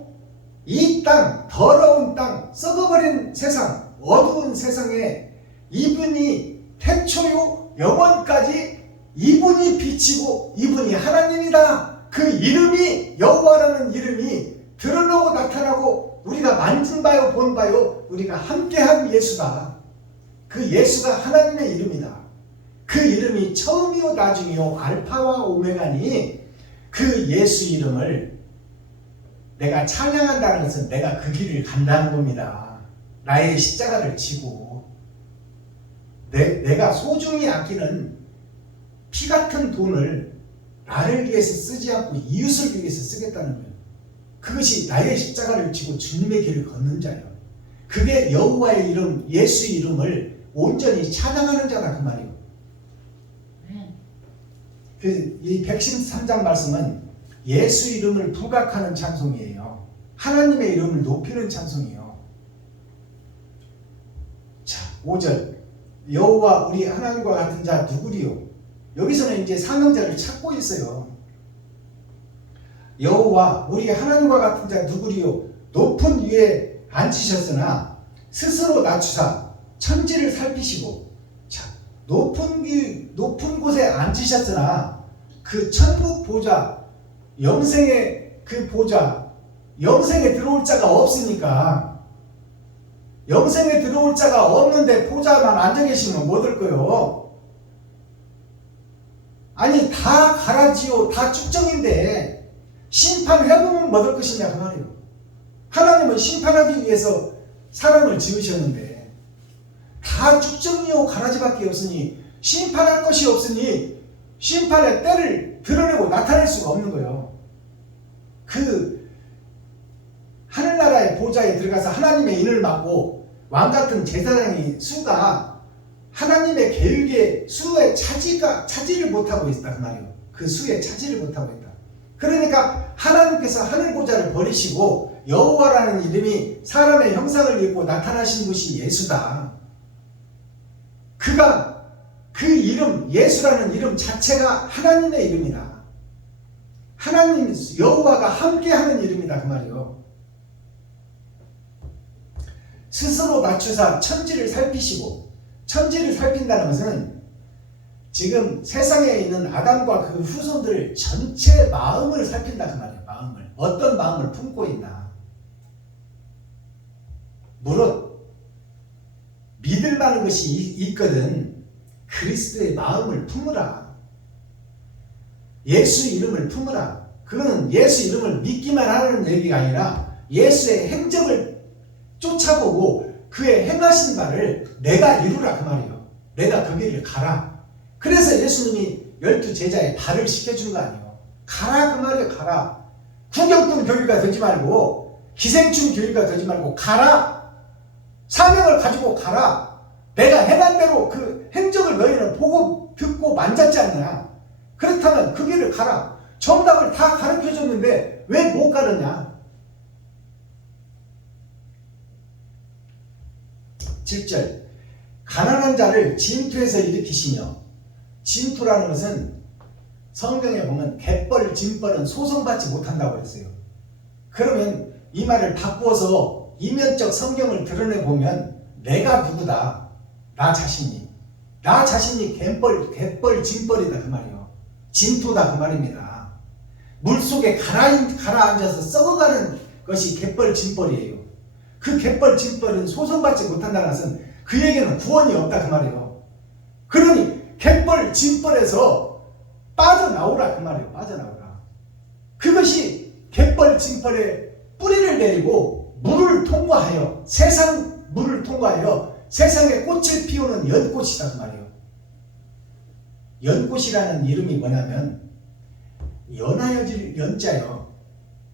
이 땅 더러운 땅 썩어버린 세상 어두운 세상에 이분이 태초요 영원까지 이분이 빛이고 이분이 하나님이다. 그 이름이 여호와라는 이름이 드러나고 나타나고 우리가 만진 바요 본 바요 우리가 함께한 예수다. 그 예수가 하나님의 이름이다. 그 이름이 처음이요 나중이요 알파와 오메가니 그 예수 이름을 내가 찬양한다는 것은 내가 그 길을 간다는 겁니다. 나의 십자가를 지고 내가 소중히 아끼는 피 같은 돈을 나를 위해서 쓰지 않고 이웃을 위해서 쓰겠다는 거예요. 그것이 나의 십자가를 지고 주님의 길을 걷는 자예요. 그게 여호와의 이름, 예수 이름을 온전히 찬양하는 자다 그 말이에요. 이 113장 말씀은 예수 이름을 부각하는 찬송이에요. 하나님의 이름을 높이는 찬송이에요. 자, 5절 여호와 우리 하나님과 같은 자 누구리요? 여기서는 이제 사명자를 찾고 있어요. 여호와 우리 하나님과 같은 자 누구리요? 높은 위에 앉으셨으나 스스로 낮추사 천지를 살피시고. 자, 높은 곳에 앉으셨으나 그 천국 보좌 영생의 그 보좌, 영생에 들어올 자가 없으니까, 영생에 들어올 자가 없는데 보좌만 앉아 계시면 못 올 거요. 아니 다 가라지요, 다 축정인데 심판해보면 못 올 것이냐 그 말이에요. 하나님은 심판하기 위해서 사람을 지으셨는데 다 축정이요 가라지밖에 없으니 심판할 것이 없으니 심판의 때를 드러내고 나타낼 수가 없는 거예요. 그 하늘나라의 보좌에 들어가서 하나님의 인을 맡고 왕같은 제사장의 수가 하나님의 계획의 수에 차지를 못하고 있다 그 말이에요. 그 수에 차지를 못하고 있다. 그러니까 하나님께서 하늘 보좌를 버리시고 여호와라는 이름이 사람의 형상을 입고 나타나신 것이 예수다. 그가 그 이름, 예수라는 이름 자체가 하나님의 이름이다. 하나님 여호와가 함께하는 이름이다 그 말이에요. 스스로 낮추사 천지를 살피시고, 천지를 살핀다는 것은 지금 세상에 있는 아담과 그 후손들 전체 마음을 살핀다 그 말이에요. 마음을. 어떤 마음을 품고 있나. 무릇 믿을 만한 것이 있거든 그리스도의 마음을 품으라. 예수 이름을 품으라. 그거는 예수 이름을 믿기만 하는 얘기가 아니라 예수의 행적을 쫓아보고 그의 행하신 바를 내가 이루라 그 말이에요. 내가 그 길을 가라. 그래서 예수님이 12제자의 발을 시켜준 거 아니에요. 가라 그 말이에요. 가라. 구경꾼 교회가 되지 말고 기생충 교회가 되지 말고 가라. 사명을 가지고 가라. 내가 행한 대로 그 행적을 너희는 보고 듣고 만졌지 않느냐. 그렇다면 그 길을 가라. 정답을 다 가르쳐줬는데 왜 못 가느냐. 7절 가난한 자를 진토에서 일으키시며, 진토라는 것은 성경에 보면 갯벌, 진벌은 소송받지 못한다고 그랬어요. 그러면 이 말을 바꾸어서 이면적 성경을 드러내보면 내가 누구다. 나 자신이 갯벌, 진벌이다 그 말이에요. 진토다 그 말입니다. 물속에 가라앉아서 썩어가는 것이 갯벌, 진벌이에요. 그 갯벌, 진벌은 소송받지 못한다는 것은 그에게는 구원이 없다 그 말이에요. 그러니 갯벌, 진벌에서 빠져나오라 그 말이에요. 빠져나오라. 그것이 갯벌, 진벌의 뿌리를 내리고 물을 통과하여, 세상 물을 통과하여 세상에 꽃을 피우는 연꽃이다 그 말이에요. 연꽃이라는 이름이 뭐냐면 연하여질 연자요.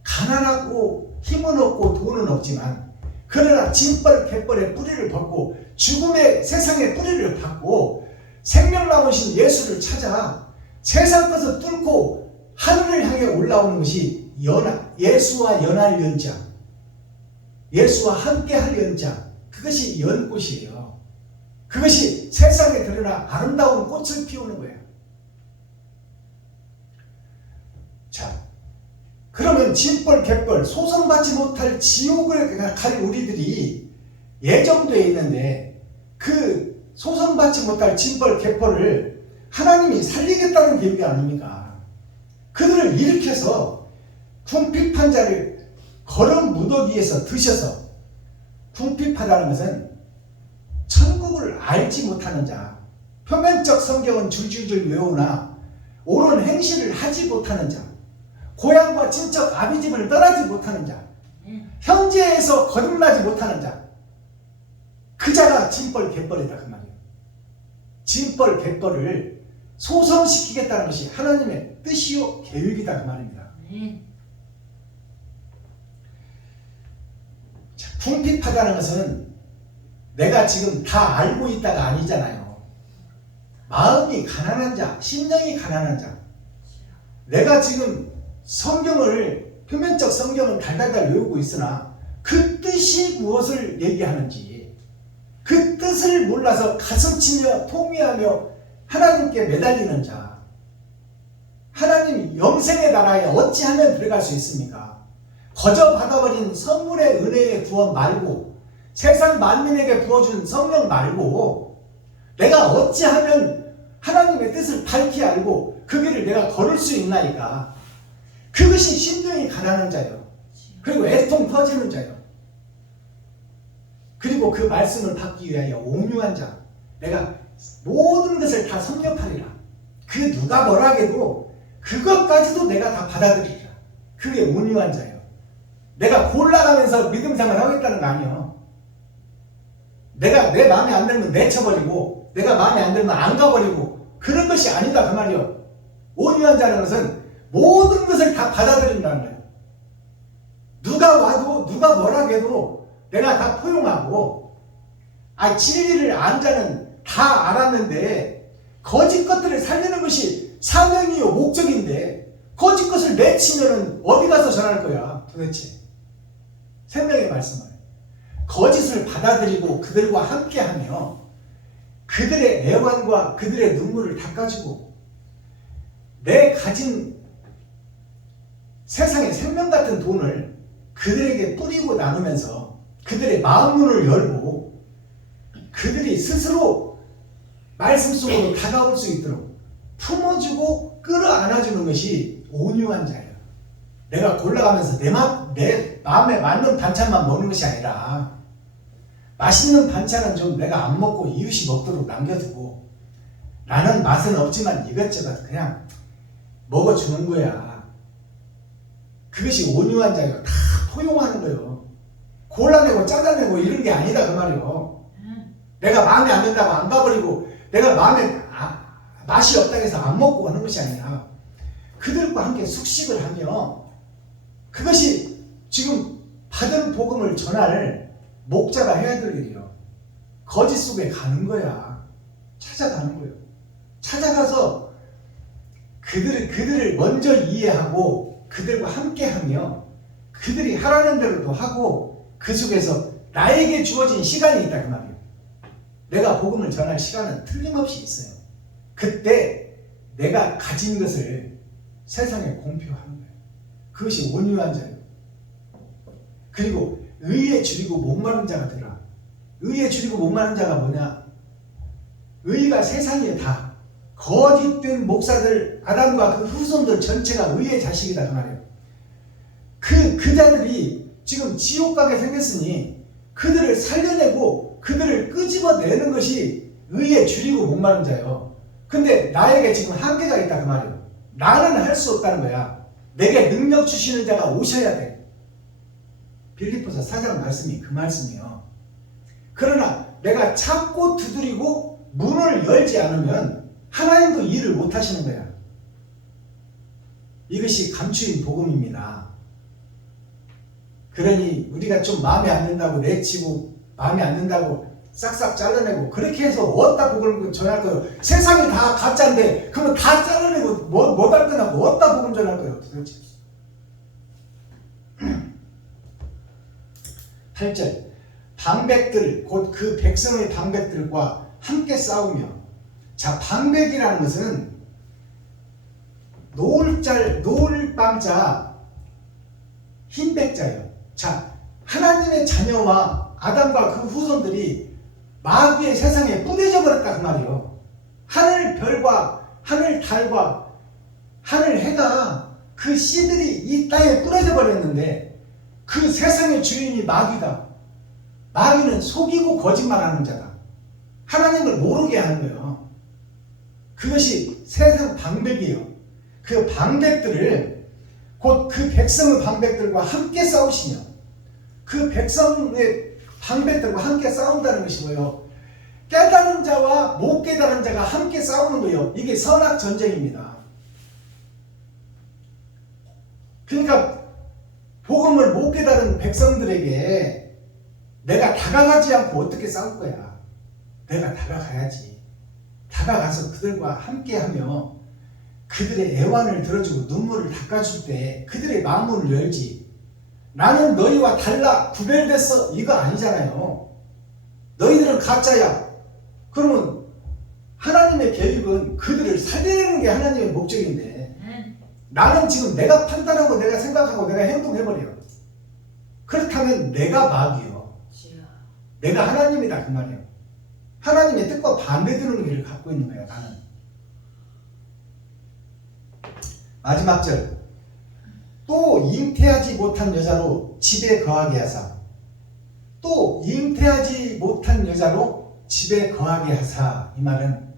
가난하고 힘은 없고 돈은 없지만 그러나 진벌 갯벌의 뿌리를 벗고 죽음의 세상의 뿌리를 받고 생명 나오신 예수를 찾아 세상 것을 뚫고 하늘을 향해 올라오는 것이 예수와 연할 연자, 예수와 함께할 연자, 그것이 연꽃이에요. 그것이 세상에 드러나 아름다운 꽃을 피우는 거예요. 자, 그러면 진벌, 갯벌, 소송받지 못할 지옥을 갈 우리들이 예정되어 있는데 그 소송받지 못할 진벌, 갯벌을 하나님이 살리겠다는 계획이 아닙니까? 그들을 일으켜서 궁핍한 자를 거름 무더기에서 드셔서, 궁핍하다는 것은 천국을 알지 못하는 자, 표면적 성경은 줄줄줄 외우나 옳은 행실을 하지 못하는 자, 고향과 친척 아비집을 떠나지 못하는 자, 현재에서 거듭나지 못하는 자, 그 자가 진벌 갯벌이다 그 말이에요. 진벌 갯벌을 소성시키겠다는 것이 하나님의 뜻이요 계획이다 그 말입니다. 자, 궁핍하다는 것은 내가 지금 다 알고 있다가 아니잖아요. 마음이 가난한 자, 심령이 가난한 자, 내가 지금 성경을, 표면적 성경은 달달달 외우고 있으나 그 뜻이 무엇을 얘기하는지, 그 뜻을 몰라서 가슴치며 통회하며 하나님께 매달리는 자, 하나님 영생의 나라에 어찌하면 들어갈 수 있습니까? 거저 받아버린 선물의 은혜의 구원 말고, 세상 만민에게 부어준 성령 말고, 내가 어찌하면 하나님의 뜻을 밝히 알고 그 길을 내가 걸을 수 있나이까? 그것이 심령이 가난한 자요. 그리고 애통 터지는 자요. 그리고 그 말씀을 받기 위하여 온유한 자. 내가 모든 것을 다 섭렵하리라. 그 누가 뭐라 해도 그것까지도 내가 다 받아들이리라. 그게 온유한 자예요. 내가 골라가면서 믿음 생활 하겠다는 거 아니에요. 내가 내 마음에 안 들면 내쳐버리고 내가 마음에 안 들면 안 가버리고 그런 것이 아니다 그 말이요. 온유한 자는 것은 모든 것을 다 받아들인다는 거예요. 누가 와도 누가 뭐라 해도 내가 다 포용하고 진리를 안 자는 다 알았는데 거짓 것들을 살리는 것이 사명이요 목적인데 거짓 것을 내치면은 어디 가서 전할 거야 도대체. 생명의 말씀을 거짓을 받아들이고 그들과 함께하며 그들의 애환과 그들의 눈물을 닦아주고 내 가진 세상의 생명 같은 돈을 그들에게 뿌리고 나누면서 그들의 마음 문을 열고 그들이 스스로 말씀 속으로 다가올 수 있도록 품어주고 끌어안아주는 것이 온유한 자예요. 내가 골라가면서 내 마음에 맞는 반찬만 먹는 것이 아니라 맛있는 반찬은 좀 내가 안 먹고 이웃이 먹도록 남겨두고 나는 맛은 없지만 이것저것 그냥 먹어주는 거야. 그것이 온유한 자예요. 다 포용하는 거예요. 골라내고 잘라내고 이런 게 아니다 그 말이에요. 내가 마음에 안 든다고 안 가버리고 내가 마음에 맛이 없다고 해서 안 먹고 하는 것이 아니라 그들과 함께 숙식을 하며 그것이 지금 받은 복음을 전할 목자가 해야 될 일이에요. 거짓 속에 가는 거야. 찾아가는 거예요. 찾아가서 그들을 먼저 이해하고 그들과 함께하며 그들이 하라는 대로도 하고 그 속에서 나에게 주어진 시간이 있다 그 말이에요. 내가 복음을 전할 시간은 틀림없이 있어요. 그때 내가 가진 것을 세상에 공표하는 거예요. 그것이 온유한 자예요. 그리고 의에 줄이고 목마른 자가 되라. 의에 줄이고 목마른 자가 뭐냐? 의가 세상에 다 거짓된 목사들 아담과 그 후손들 전체가 의의 자식이다 그 말이에요. 그 자들이 지금 지옥 가게 생겼으니 그들을 살려내고 그들을 끄집어내는 것이 의에 줄이고 목마른 자예요. 근데 나에게 지금 한계가 있다 그 말이에요. 나는 할 수 없다는 거야. 내게 능력 주시는 자가 오셔야 돼. 빌립보서 4장 말씀이 그 말씀이에요. 그러나 내가 찾고 두드리고 문을 열지 않으면 하나님도 일을 못 하시는 거야. 이것이 감추인 복음입니다. 그러니 우리가 좀 마음에 안 든다고 내치고 마음에 안 든다고 싹싹 잘라내고 그렇게 해서 어디다 복음을 전할 거예요? 세상이 다 가짜인데 그러면 다 잘라내고 못 알더라고 어디다 복음 전할 거예요? 도대체. 8절 방백들 곧 그 백성의 방백들과 함께 싸우며 자 방백이라는 것은 노을 빵자 흰백자예요. 자 하나님의 자녀와 아담과 그 후손들이 마귀의 세상에 뿌려져 버렸다 그 말이에요. 하늘 별과 하늘 달과 하늘 해가 그 씨들이 이 땅에 뿌려져 버렸는데 그 세상의 주인이 마귀다. 마귀는 속이고 거짓말하는 자다. 하나님을 모르게 하는 거예요. 그것이 세상 방백이에요. 그 방백들을 곧 그 백성의 방백들과 함께 싸우시며 그 백성의 방백들과 함께 싸운다는 것이 뭐예요? 깨달은 자와 못 깨달은 자가 함께 싸우는 거예요. 이게 선악 전쟁입니다. 그러니까 복음을 못 깨달은 백성들에게 내가 다가가지 않고 어떻게 싸울 거야? 내가 다가가야지. 다가가서 그들과 함께하며 그들의 애환을 들어주고 눈물을 닦아줄 때 그들의 마음을 열지. 나는 너희와 달라 구별됐어 이거 아니잖아요. 너희들은 가짜야. 그러면 하나님의 계획은 그들을 살리는 게 하나님의 목적인데 나는 지금 내가 판단하고 내가 생각하고 내가 행동해버려요. 그렇다면 내가 마귀요. 내가 하나님이다 그 말이에요. 하나님의 뜻과 반대되는 길을 갖고 있는 거야 나는. 마지막 절 또 잉태하지 못한 여자로 집에 거하게 하사. 또 잉태하지 못한 여자로 집에 거하게 하사. 이 말은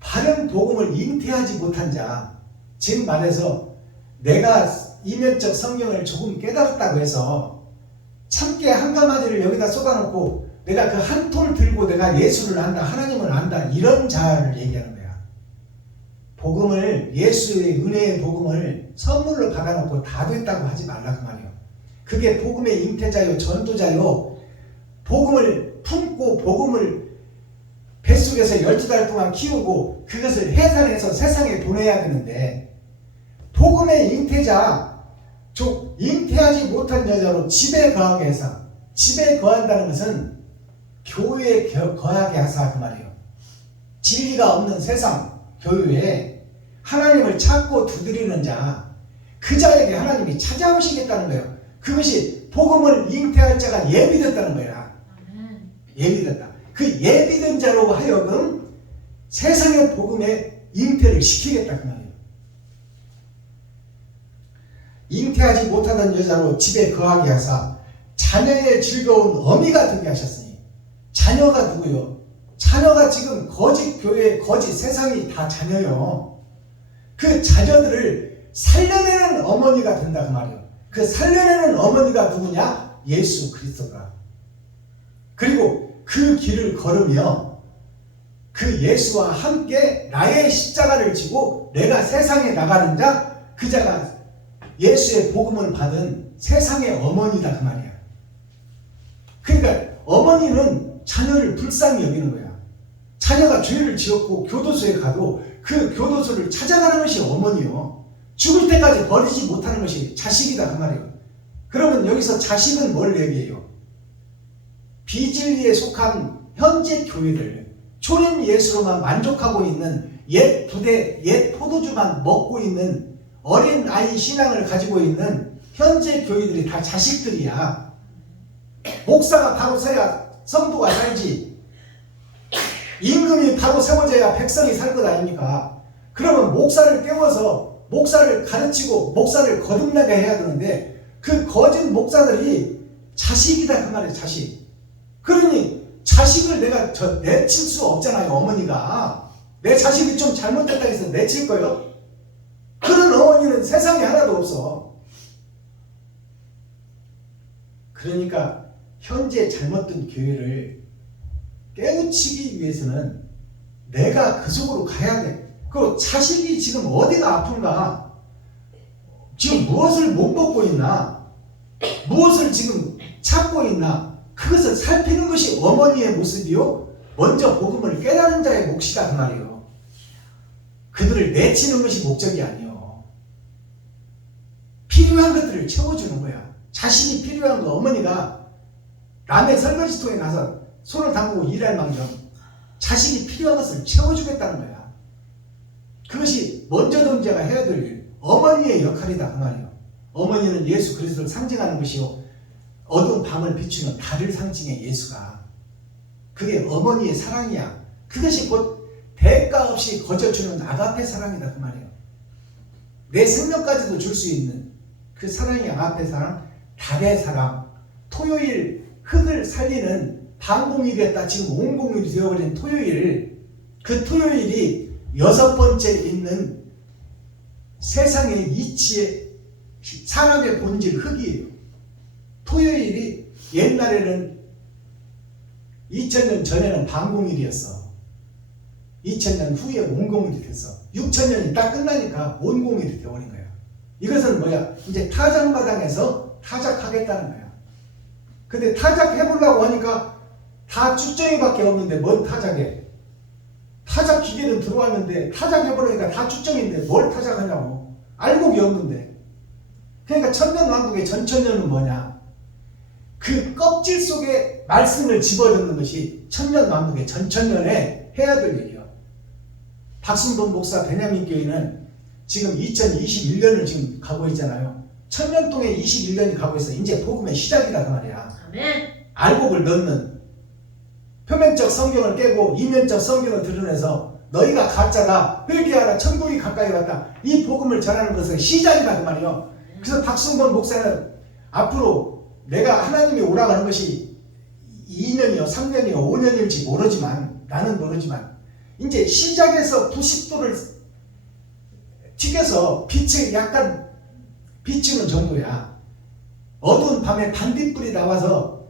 바른 복음을 잉태하지 못한 자, 즉 말해서 내가 이면적 성경을 조금 깨달았다고 해서 참깨 한 가마지를 여기다 쏟아놓고 내가 그 한 톨 들고 내가 예수를 안다, 하나님을 안다, 이런 자를 얘기하는 거야. 복음을, 예수의 은혜의 복음을 선물로 받아놓고 다 됐다고 하지 말라 그 말이에요. 그게 복음의 잉태자요, 전도자요. 복음을 품고 복음을 뱃속에서 12달 동안 키우고 그것을 해산해서 세상에 보내야 되는데, 복음의 잉태자, 즉 잉태하지 못한 여자로 집에 거하게 해서, 집에 거한다는 것은 교회에 거하게 하사 그 말이에요. 진리가 없는 세상 교회에 하나님을 찾고 두드리는 자, 그 자에게 하나님이 찾아오시겠다는 거예요. 그것이 복음을 잉태할 자가 예비됐다는 거야. 아멘. 예비됐다. 그 예비된 자로 하여금 세상의 복음에 잉태를 시키겠다 그 말이에요. 잉태하지 못하던 여자로 집에 거하게 하사 자녀의 즐거운 어미가 되게 하셨으니. 자녀가 누구요? 자녀가 지금 거짓 교회, 거짓 세상이 다 자녀요. 그 자녀들을 살려내는 어머니가 된다 그 말이에요. 그 살려내는 어머니가 누구냐? 예수 그리스도가. 그리고 그 길을 걸으며 그 예수와 함께 나의 십자가를 지고 내가 세상에 나가는 자, 그 자가 예수의 복음을 받은 세상의 어머니다 그 말이야. 그러니까 어머니는 자녀를 불쌍히 여기는 거야. 자녀가 죄를 지었고 교도소에 가도 그 교도소를 찾아가는 것이 어머니요. 죽을 때까지 버리지 못하는 것이 자식이다 그 말이에요. 그러면 여기서 자식은 뭘 얘기해요? 비진리에 속한 현재 교회들, 초림 예수로만 만족하고 있는 옛 부대, 옛 포도주만 먹고 있는 어린 아이 신앙을 가지고 있는 현재 교회들이 다 자식들이야. 목사가 바로 서야 성도가 살지. 임금이 바로 세워져야 백성이 살 것 아닙니까? 그러면 목사를 깨워서 목사를 가르치고 목사를 거듭나게 해야 되는데 그 거짓 목사들이 자식이다 그 말이에요. 자식. 그러니 자식을 내가 내칠 수 없잖아요. 어머니가 내 자식이 좀 잘못됐다 해서 내칠 거예요? 그런 어머니는 세상에 하나도 없어. 그러니까 현재 잘못된 교회를 깨우치기 위해서는 내가 그 속으로 가야 돼. 그 자식이 지금 어디가 아픈가? 지금 무엇을 못 먹고 있나? 무엇을 지금 찾고 있나? 그것을 살피는 것이 어머니의 모습이요. 먼저 복음을 깨닫는 자의 몫이다 그 말이에요. 그들을 내치는 것이 목적이 아니에요. 필요한 것들을 채워주는 거야. 자식이 필요한 거 어머니가 남의 설거지통에 가서 손을 담그고 일할 망정 자식이 필요한 것을 채워주겠다는 거야. 그것이 먼저 동자가 해야 될 일, 어머니의 역할이다 그 말이에요. 어머니는 예수 그리스도를 상징하는 것이요, 어두운 밤을 비추는 달을 상징해 예수가. 그게 어머니의 사랑이야. 그것이 곧 대가 없이 거저주는 아가페 사랑이다 그 말이에요. 내 생명까지도 줄 수 있는 그 사랑이 아가페 사랑, 달의 사랑. 토요일 흙을 살리는 반공일이었다 지금 온공일이 되어버린 토요일, 그 토요일이 6번째 있는 세상의 이치의 사람의 본질 흙이에요. 토요일이 옛날에는 2000년 전에는 반공일이었어. 2000년 후에 온공일이 됐어. 6000년이 딱 끝나니까 온공일이 되어버린 거야. 이것은 뭐야? 이제 타작마당에서 타작하겠다는 거야. 근데 타작해보려고 하니까 다 쭉정이밖에 없는데 뭔 타작해? 타작 기계는 들어왔는데 타작해보려니까 다 쭉정인데 뭘 타작하냐고. 알곡이 없는데. 그러니까 천년왕국의 전천년은 뭐냐? 그 껍질 속에 말씀을 집어넣는 것이 천년왕국의 전천년에 해야 될 일이요. 박순돈 목사 베냐민 교회는 지금 2021년을 지금 가고 있잖아요. 천년 동에 21년이 가고 있어. 이제 복음의 시작이다 그 말이야. 아멘. 알곡을 넣는, 표면적 성경을 깨고 이면적 성경을 드러내서 너희가 가짜다, 회개하라, 천국이 가까이 왔다, 이 복음을 전하는 것은 시작이다 그 말이에요. 그래서 박순건 목사는 앞으로 내가 하나님이 오라가는 것이 2년이요 3년이요 5년일지 모르지만, 나는 모르지만 이제 시작에서 90도를 튀겨서 빛을 약간 비추는 정도야. 어두운 밤에 반딧불이 나와서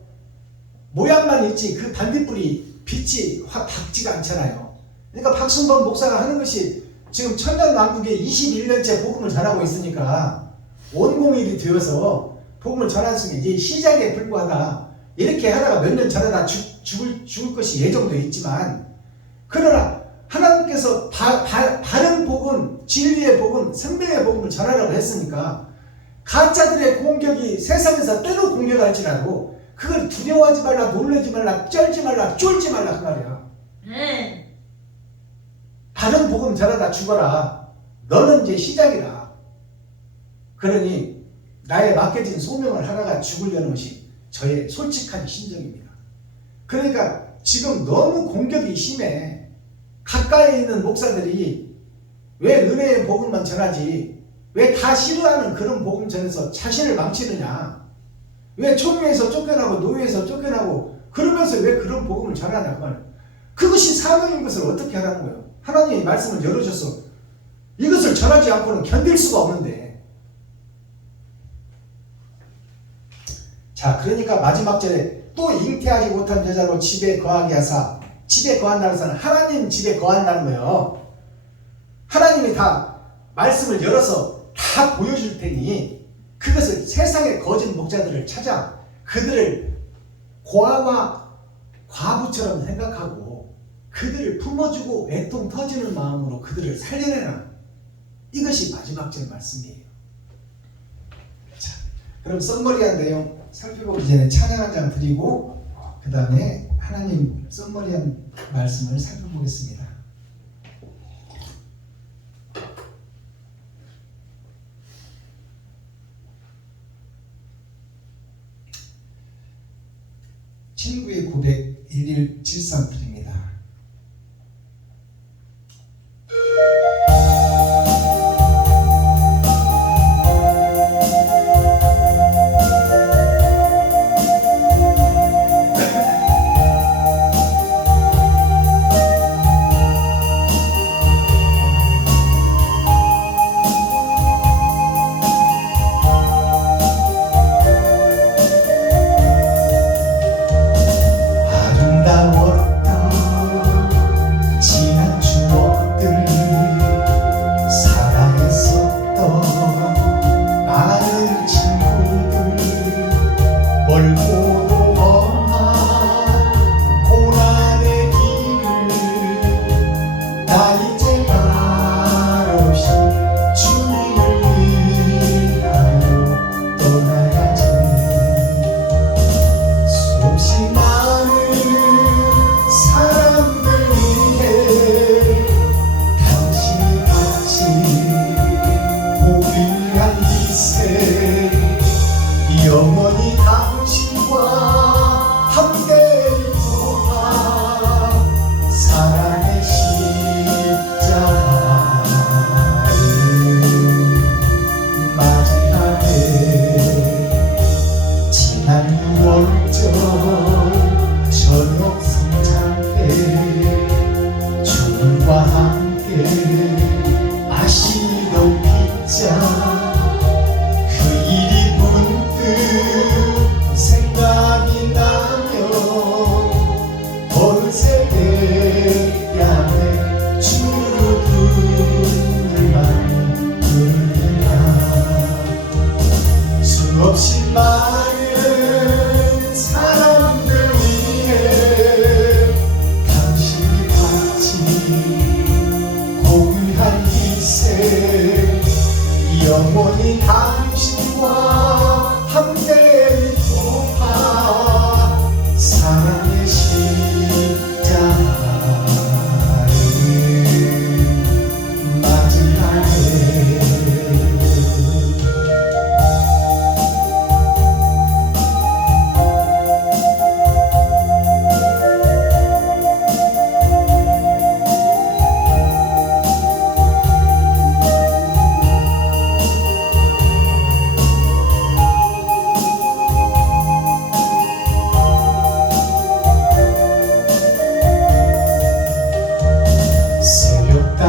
모양만 있지 그 반딧불이 빛이 확 밝지가 않잖아요. 그러니까 박순범 목사가 하는 것이 지금 천년왕국에 21년째 복음을 전하고 있으니까 온공일이 되어서 복음을 전하는 게 이제 시작에 불과하다. 이렇게 하다가 몇 년 전에다 죽을 것이 예정되어 있지만, 그러나 하나님께서 바른 복음, 진리의 복음, 생명의 복음을 전하라고 했으니까 가짜들의 공격이 세상에서 때로 공격할지라도 그걸 두려워하지 말라, 놀라지 말라, 쩔지 말라, 쫄지 말라 그 말이야. 바른 복음 전하다 죽어라. 너는 이제 시작이다. 그러니 나의 맡겨진 소명을 하다가 죽으려는 것이 저의 솔직한 심정입니다. 그러니까 지금 너무 공격이 심해. 가까이 있는 목사들이 왜 은혜의 복음만 전하지, 왜 다 싫어하는 그런 복음 전해서 자신을 망치느냐, 왜 총회에서 쫓겨나고 노예에서 쫓겨나고 그러면서 왜 그런 복음을 전하냐 그 말이에요. 그것이 사명인 것을 어떻게 하라는 거예요. 하나님이 말씀을 열어줘서 이것을 전하지 않고는 견딜 수가 없는데. 자, 그러니까 마지막 절에 또 잉태하지 못한 여자로 집에 거하게 하사, 집에 거한다는 것은 하나님 집에 거한다는 거예요. 하나님이 다 말씀을 열어서 다 보여줄 테니 그것을 세상의 거짓 목자들을 찾아 그들을 고아와 과부처럼 생각하고 그들을 품어주고 애통 터지는 마음으로 그들을 살려내라. 이것이 마지막 절 말씀이에요. 자, 그럼 썸머리한 내용 살펴보기 전에 찬양 한 장 드리고 그 다음에 하나님 썸머리한 말씀을 살펴보겠습니다. 친구의 고백 1173 드립니다.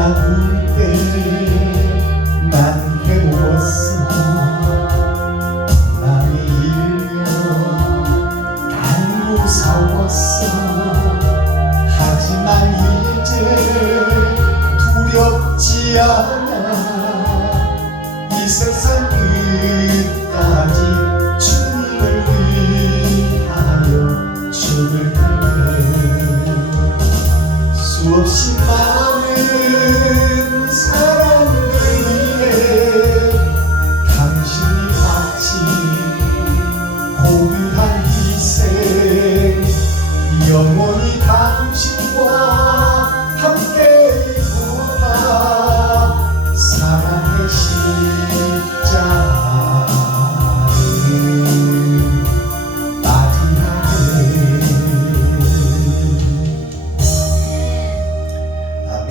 바라볼 때 난 괴로웠어. 맘이 일면 난 무서웠어. 하지만 이제 두렵지 않아. 이 세상 끝까지 주님을 위하여 춤을 출 수없이 많은 사람들 위해 당신이 바친 고귀한 희생, 영원히 당신과 함께 있구나. 사랑의 십자가에 마지막에. 아멘.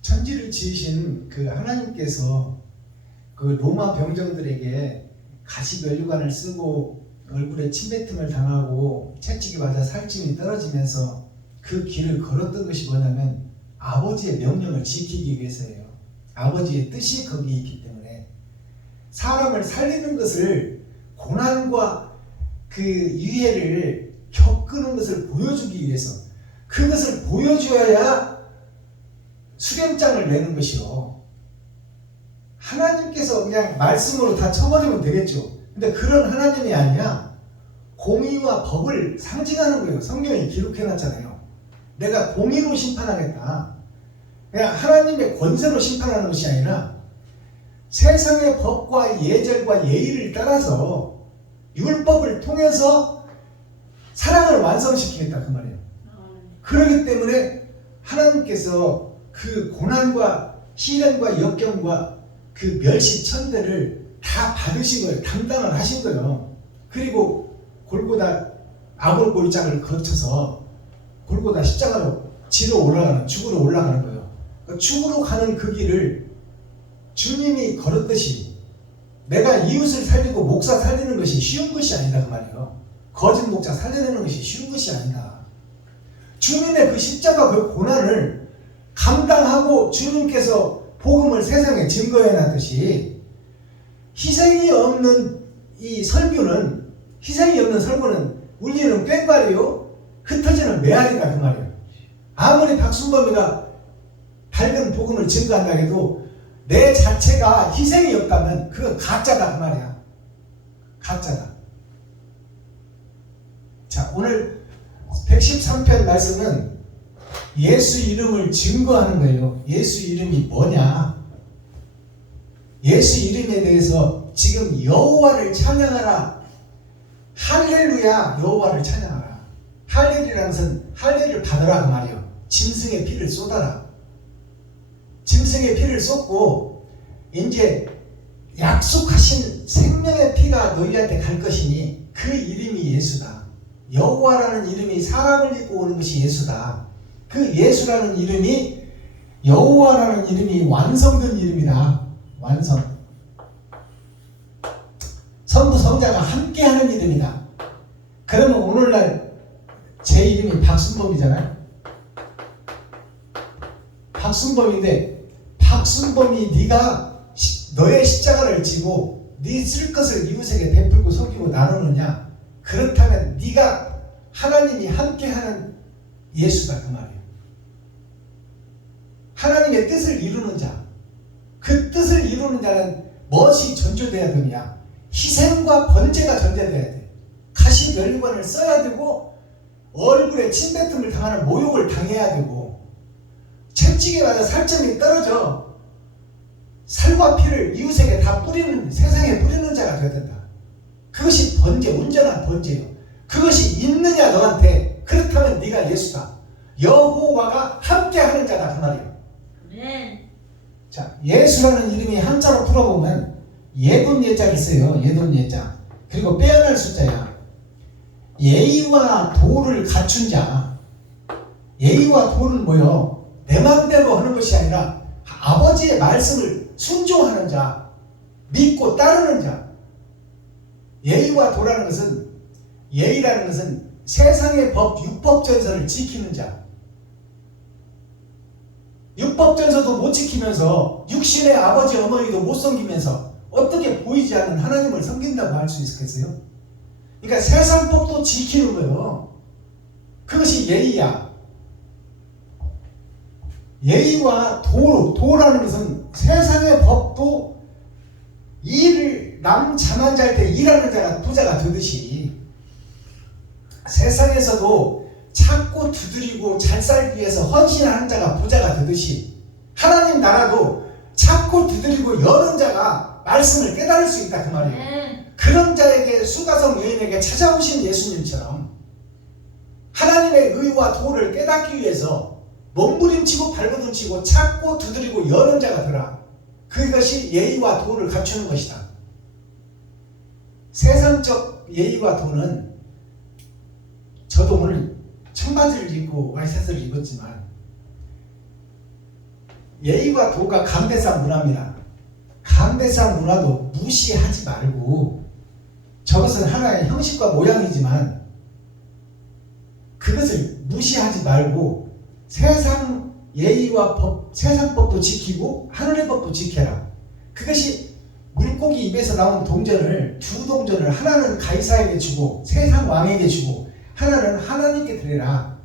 천지를 지으신 그 하나님께서 그 로마 병정들에게 가시면류관을 쓰고 얼굴에 침뱉음을 당하고 채찍에 맞아 살찜이 떨어지면서 그 길을 걸었던 것이 뭐냐면 아버지의 명령을 지키기 위해서예요. 아버지의 뜻이 거기에 있기 때문에 사람을 살리는 것을, 고난과 그 유해를 겪는 것을 보여주기 위해서, 그것을 보여줘야 수련장을 내는 것이요. 하나님께서 그냥 말씀으로 다 쳐버리면 되겠죠. 근데 그런 하나님이 아니라 공의와 법을 상징하는 거예요. 성경이 기록해놨잖아요. 내가 공의로 심판하겠다. 그냥 하나님의 권세로 심판하는 것이 아니라 세상의 법과 예절과 예의를 따라서 율법을 통해서 사랑을 완성시키겠다 그 말이에요. 그렇기 때문에 하나님께서 그 고난과 시련과 역경과 그 멸시천대를 다 받으신 거예요. 담당을 하신 거예요. 그리고 골고다 아골골장을 거쳐서 골고다 십자가로 지로 올라가는, 죽으로 올라가는 거예요. 그러니까 죽으로 가는 그 길을 주님이 걸었듯이 내가 이웃을 살리고 목사 살리는 것이 쉬운 것이 아니다 그 말이에요. 거짓 목자 살려내는 것이 쉬운 것이 아니다. 주님의 그 십자가 그 고난을 감당하고 주님께서 복음을 세상에 증거해 놨듯이 희생이 없는 이 설교는, 희생이 없는 설교는 울리는 꽹과리요 흩어지는 메아리다 그 말이에요. 아무리 박순범이가 밝은 복음을 증거한다 해도 내 자체가 희생이 없다면 그건 가짜다 그 말이야. 가짜다. 자, 오늘 113편 말씀은 예수 이름을 증거하는 거예요. 예수 이름이 뭐냐? 예수 이름에 대해서 지금 여호와를 찬양하라. 할렐루야, 여호와를 찬양하라. 할렐이라는 것은 할례를 받으라 그 말이에요. 짐승의 피를 쏟아라. 짐승의 피를 쏟고 이제 약속하신 생명의 피가 너희한테 갈 것이니 그 이름이 예수다. 여호와라는 이름이 사람을 입고 오는 것이 예수다. 그 예수라는 이름이, 여호와라는 이름이 완성된 이름이다. 완성. 성부 성자가 함께하는 이름이다. 그러면 오늘날 제 이름이 박순범이잖아요. 박순범인데 박순범이 네가 너의 십자가를 지고 네 쓸 것을 이웃에게 베풀고 섬기고 나누느냐? 그렇다면 네가 하나님이 함께하는 예수다 그 말이에요. 하나님의 뜻을 이루는 자, 그 뜻을 이루는 자는 무엇이 전조돼야 되느냐? 희생과 번제가 전제돼야 돼. 가시면류관을 써야 되고 얼굴에 침뱉음을 당하는 모욕을 당해야 되고 채찍에 맞아 살점이 떨어져 살과 피를 이웃에게 다 뿌리는, 세상에 뿌리는 자가 되어야 된다. 그것이 번제, 온전한 번제예요. 그것이 있느냐 너한테? 그렇다면 네가 예수다. 여호와가 함께하는 자다 그 말이에요. 네. 자, 예수라는 이름이 한자로 풀어보면 예돈 예자를 써요. 예돈 예자. 그리고 빼어날 숫자야. 예의와 도를 갖춘 자. 예의와 도는 뭐요? 내 마음대로 하는 것이 아니라 아버지의 말씀을 순종하는 자, 믿고 따르는 자. 예의와 도라는 것은, 예의라는 것은 세상의 법, 율법 전설을 지키는 자. 율법전서도 못 지키면서 육신의 아버지 어머니도 못 섬기면서 어떻게 보이지 않는 하나님을 섬긴다고 할 수 있겠어요? 그러니까 세상법도 지키는 거예요. 그것이 예의야. 예의와 도라는 것은 세상의 법도 남 잠안 잘 때 일하는 자가 부자가 되듯이 세상에서도 찾고 두드리고 잘 살기 위해서 헌신하는 자가 부자가 되듯이 하나님 나라도 찾고 두드리고 여는 자가 말씀을 깨달을 수 있다 그 말이에요. 아멘. 그런 자에게 수가성 여인에게 찾아오신 예수님처럼 하나님의 의와 도를 깨닫기 위해서 몸부림치고 발버둥치고 찾고 두드리고 여는 자가 되라. 그것이 예의와 도를 갖추는 것이다. 세상적 예의와 도는 저도 오늘 청바지를 입고 와이셔츠를 입었지만 예의와 도가 감대상 문화입니다. 감대상 문화도 무시하지 말고 저것은 하나의 형식과 모양이지만 그것을 무시하지 말고 세상 예의와 법, 세상 법도 지키고 하늘의 법도 지켜라. 그것이 물고기 입에서 나온 동전을 두 동전을 하나는 가이사에게 주고 세상 왕에게 주고 하나는 하나님께 드리라.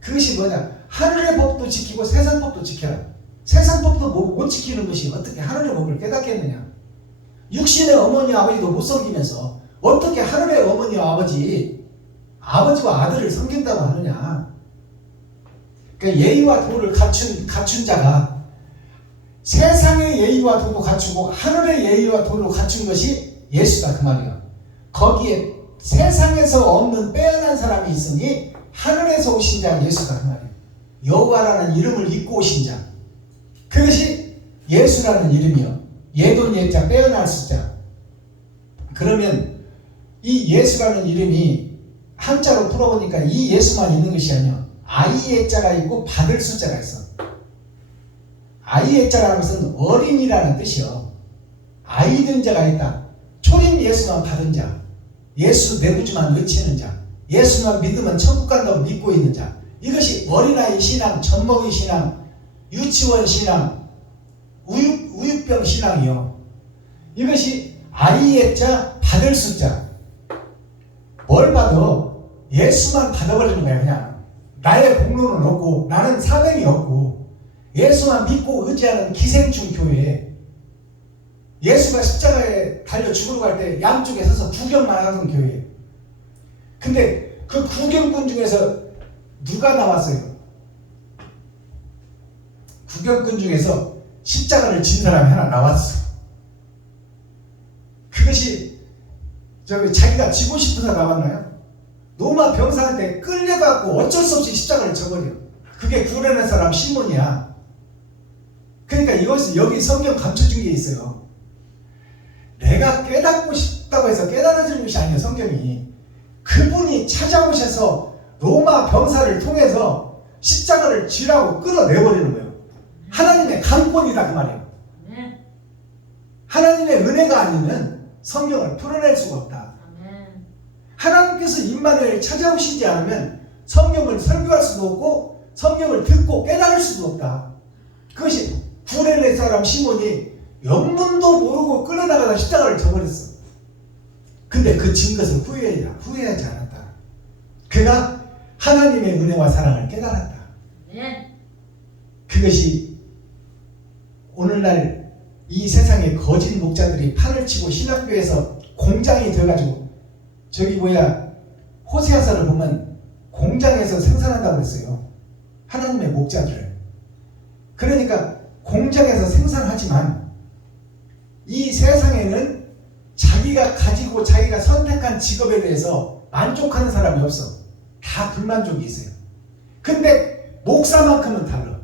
그것이 뭐냐? 하늘의 법도 지키고 세상 법도 지켜라. 세상 법도 못 지키는 것이 어떻게 하늘의 법을 깨닫겠느냐? 육신의 어머니 아버지도 못 섬기면서 어떻게 하늘의 어머니와 아버지와 아들을 섬긴다고 하느냐? 그러니까 예의와 도를 갖춘 자가 세상의 예의와 도도 갖추고 하늘의 예의와 도를 갖춘 것이 예수다 그 말이야. 거기에 세상에서 없는 빼어난 사람이 있으니 하늘에서 오신 자 예수다 그 말이야. 여호와라는 이름을 입고 오신 자. 그것이 예수라는 이름이요. 예돈 예자 빼어날 숫자. 그러면 이 예수라는 이름이 한자로 풀어보니까 이 예수만 있는 것이 아니야. 아이의 자가 있고 받을 숫자가 있어. 아이의 자라는 것은 어린이라는 뜻이요. 아이 된 자가 있다. 초림 예수만 받은 자. 예수 내부주만 외치는 자. 예수만 믿으면 천국 간다고 믿고 있는 자. 이것이 어린아이 신앙, 젖먹이 신앙, 유치원 신앙, 우유병 신앙이요. 이것이 아이의 자, 받을 숫자. 뭘 받아? 예수만 받아버리는 거야 그냥. 나의 공로는 없고 나는 사명이 없고 예수만 믿고 의지하는 기생충 교회. 예수가 십자가에 달려 죽으러 갈 때 양쪽에 서서 구경만 하던 교회. 근데 그 구경꾼 중에서 누가 나왔어요? 구경꾼 중에서 십자가를 진 사람이 하나 나왔어. 그것이 자기가 지고 싶어서 나왔나요? 로마 병사한테 끌려갖고 어쩔 수 없이 십자가를 져버려. 그게 구레네 사람 시몬이야. 그러니까 이것은 여기 성경 감춰준 게 있어요. 내가 깨닫고 싶다고 해서 깨달아주는 것이 아니에요. 성경이. 그분이 찾아오셔서 로마 병사를 통해서 십자가를 지라고 끌어내버리는 거예요. 하나님의 강권이다 그 말이에요. 아멘. 하나님의 은혜가 아니면 성경을 풀어낼 수가 없다. 아멘. 하나님께서 임마누엘 찾아오시지 않으면 성경을 설교할 수도 없고 성경을 듣고 깨달을 수도 없다. 그것이 구레네 사람 시몬이 영문도 모르고 끌어나가다 십자가를 져버렸어. 근데 그 진 것을 후회하지 않았다. 그가 하나님의 은혜와 사랑을 깨달았다. 아멘. 그것이 오늘날 이 세상의 거짓 목자들이 판을 치고 신학교에서 공장이 돼가지고 호세아서를 보면 공장에서 생산한다고 그랬어요. 하나님의 목자들을. 그러니까 공장에서 생산하지만 이 세상에는 자기가 가지고 자기가 선택한 직업에 대해서 만족하는 사람이 없어. 다 불만족이 있어요. 근데 목사만큼은 달라.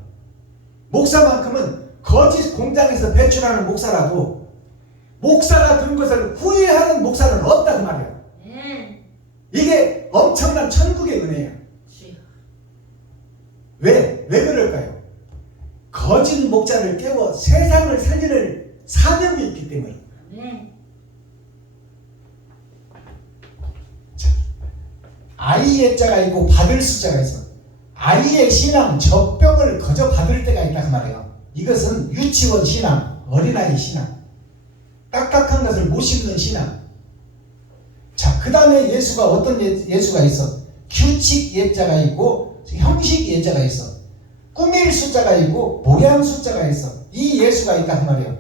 목사만큼은 거짓 공장에서 배출하는 목사라도 목사가 된 것을 후회하는 목사는 없다 그 말이야. 이게 엄청난 천국의 은혜야. 왜 그럴까요? 거짓 목자를 깨워 세상을 살리는 사명이 있기 때문에. 아이의 자가 있고 받을 숫자가 있어. 아이의 신앙, 젖병을 거저 받을 때가 있다 그 말이에요. 이것은 유치원 신앙, 어린아이 신앙, 딱딱한 것을 못 씹는 신앙. 자, 그 다음에 예수가 어떤 예수가 있어? 규칙 예자가 있고 형식 예자가 있어. 꾸밀 숫자가 있고 모양 숫자가 있어. 이 예수가 있다 그 말이에요.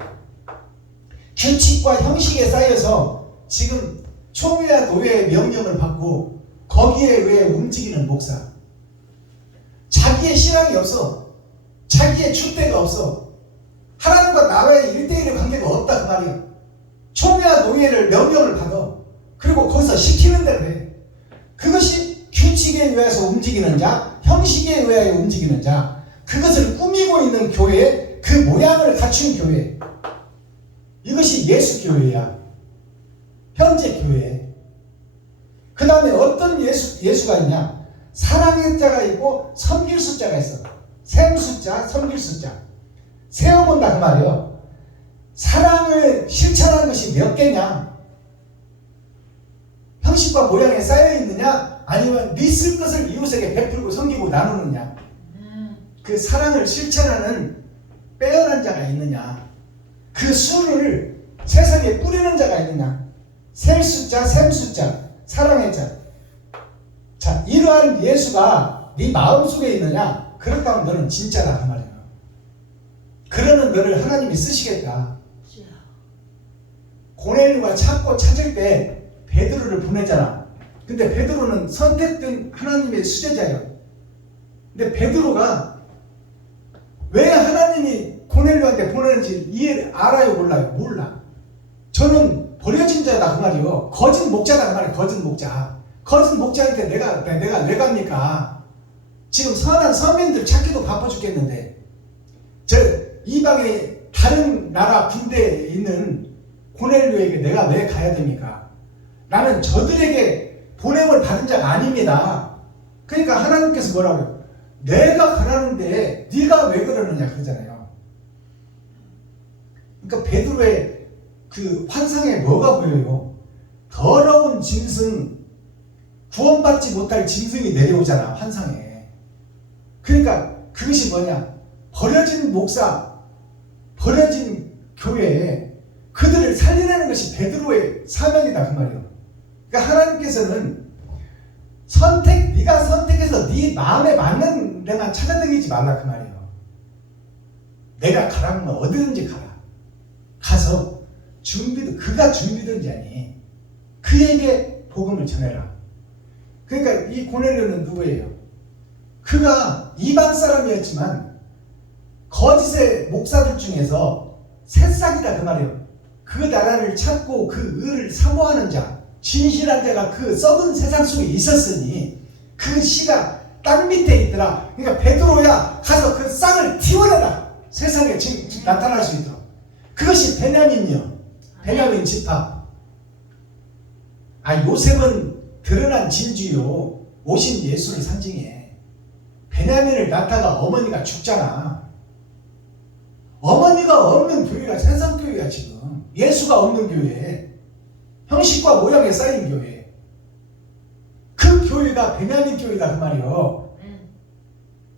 규칙과 형식에 쌓여서 지금 총회와 노예의 명령을 받고 거기에 의해 움직이는 목사. 자기의 신앙이 없어. 자기의 줏대가 없어. 하나님과 나와의 1대1의 관계가 없다 그 말이에요. 총회와 노예를 명령을 받아. 그리고 거기서 시키는 대로 해. 그것이 규칙에 의해서 움직이는 자, 형식에 의하여 움직이는 자, 그것을 꾸미고 있는 교회, 그 모양을 갖춘 교회. 이것이 예수 교회야. 현재 교회. 그 다음에 어떤 예수가 있냐? 사랑의 자가 있고 섬길 숫자가 있어. 셈 숫자, 섬길 숫자. 세어본다 그 말이에요. 사랑을 실천하는 것이 몇 개냐? 형식과 모양에 쌓여있느냐? 아니면 네 쓸 것을 이웃에게 베풀고 섬기고 나누느냐? 그 사랑을 실천하는 빼어난 자가 있느냐? 그 수를 세상에 뿌리는 자가 있느냐? 셀 숫자, 셈 숫자, 사랑의 자. 자, 이러한 예수가 네 마음속에 있느냐? 그렇다면 너는 진짜라 그 말이에요. 그러는 너를 하나님이 쓰시겠다. 고넬료가 찾고 찾을 때 베드로를 보내잖아. 근데 베드로는 선택된 하나님의 수제자예요. 근데 베드로가 왜 하나님이 고넬료한테 보내는지 알아요 몰라요? 몰라. 저는 버려진 자다 그 말이요. 거짓 목자다 그 말이에요. 거짓 목자. 거짓 목자한테 내가 왜 갑니까? 지금 선한 서민들 찾기도 바빠 죽겠는데 저 이방의 다른 나라 군대에 있는 고넬료에게 내가 왜 가야 됩니까? 나는 저들에게 보냄을 받은 자가 아닙니다. 그러니까 하나님께서 뭐라고요? 내가 가라는데 네가 왜 그러느냐 그러잖아요. 그러니까 베드로의 그 환상에 뭐가 보여요? 더러운 짐승, 구원받지 못할 짐승이 내려오잖아 환상에. 그러니까 그것이 뭐냐? 버려진 목사, 버려진 교회에 그들을 살리려는 것이 베드로의 사명이다 그 말이에요. 그러니까 하나님께서는 네가 선택해서 네 마음에 맞는 데만 찾아다니지 말라 그 말이에요. 내가 가라는 건 어디든지 가라. 가서 그가 준비된 자니 그에게 복음을 전해라. 그러니까 이 고넬료는 누구예요? 그가 이방 사람이었지만 거짓의 목사들 중에서 새싹이다 그 말이에요. 그 나라를 찾고 그 의를 사모하는 자, 진실한 자가 그 썩은 세상 속에 있었으니 그 씨가 땅 밑에 있더라. 그러니까 베드로야 가서 그 싹을 틔워내라. 세상에 나타날 수 있도록. 그것이 베냐민이요. 베냐민 지파. 요셉은 드러난 진주요. 오신 예수를 상징해. 베냐민을 낳다가 어머니가 죽잖아. 어머니가 없는 교회가 세상 교회야 지금. 예수가 없는 교회. 형식과 모양에 쌓인 교회. 그 교회가 베냐민 교회다 그 말이요.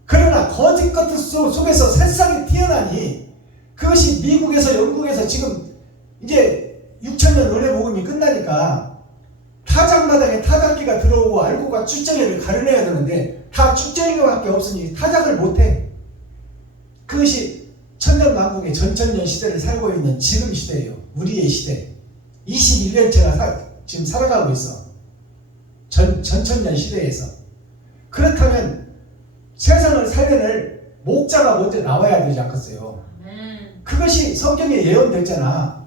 그러나 거짓 것들 속에서 새싹이 튀어나니 그것이 미국에서 영국에서 지금 이제 6천년 은혜 복음이 끝나니까 타작마당에 타작기가 들어오고 알고가 축전회를 가려내야 되는데 다 축전회밖에 없으니 타작을 못해. 그것이 천년만국의 전천년 시대를 살고 있는 지금 시대예요. 우리의 시대. 21년째가 지금 살아가고 있어. 전천년 시대에서. 그렇다면 세상을 살려낼 목자가 먼저 나와야 되지 않겠어요? 그것이 성경에 예언됐잖아.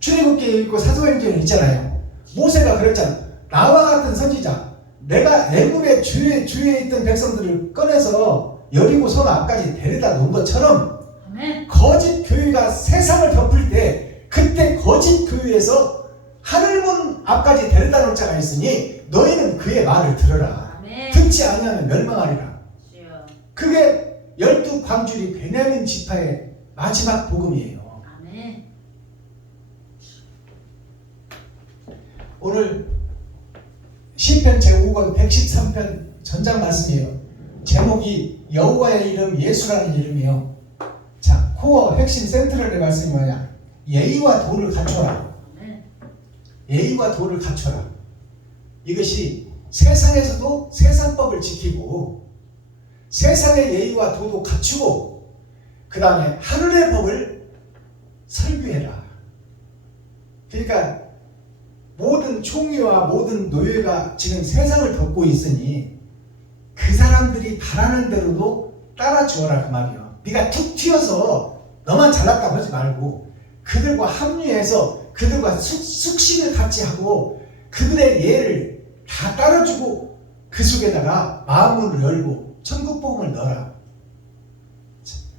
출애굽기에 있고 사도행전에 있잖아요. 모세가 그랬잖아. 나와 같은 선지자, 내가 애굽의 주에 있던 백성들을 꺼내서 여리고 성 앞까지 데려다 놓은 것처럼 거짓 교회가 세상을 덮을 때 그때 거짓 교회에서 하늘문 앞까지 데려다 놓은 자가 있으니 너희는 그의 말을 들어라. 듣지 아니하면 멸망하리라. 그게 12광주리 베냐민 지파의 마지막 복음이에요. 오늘 시편 제5권 113편 전장 말씀이에요. 제목이 여호와의 이름 예수라는 이름이에요. 자, 코어 핵심 센트럴의 말씀이 뭐냐? 예의와 도를 갖춰라. 아멘. 예의와 도를 갖춰라. 이것이 세상에서도 세상법을 지키고 세상의 예의와 도도 갖추고 그 다음에 하늘의 법을 설교해라. 그러니까 모든 총리와 모든 노예가 지금 세상을 덮고 있으니 그 사람들이 바라는 대로도 따라 주어라 그 말이야. 네가 툭 튀어서 너만 잘났다고 하지 말고 그들과 합류해서 그들과 숙식을 같이 하고 그들의 예를 다 따라주고 그 속에다가 마음문을 열고 천국 복음을 넣어라.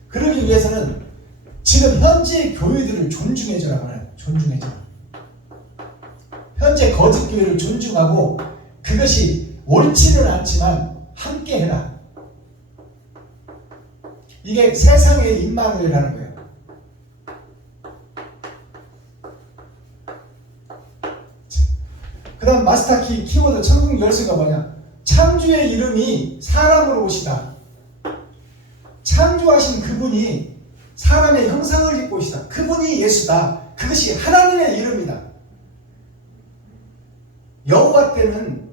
그러기 위해서는 지금 현재 교회들을 존중해줘라 그래. 존중해줘라. 현재 거짓 교회를 존중하고 그것이 옳지는 않지만 함께 해라. 이게 세상의 임마누엘이라는 거예요. 그 다음 마스터 키워드 천국 열쇠가 뭐냐? 창조의 이름이 사람으로 오시다. 창조하신 그분이 사람의 형상을 입고 오시다. 그분이 예수다. 그것이 하나님의 이름이다. 여호와 때는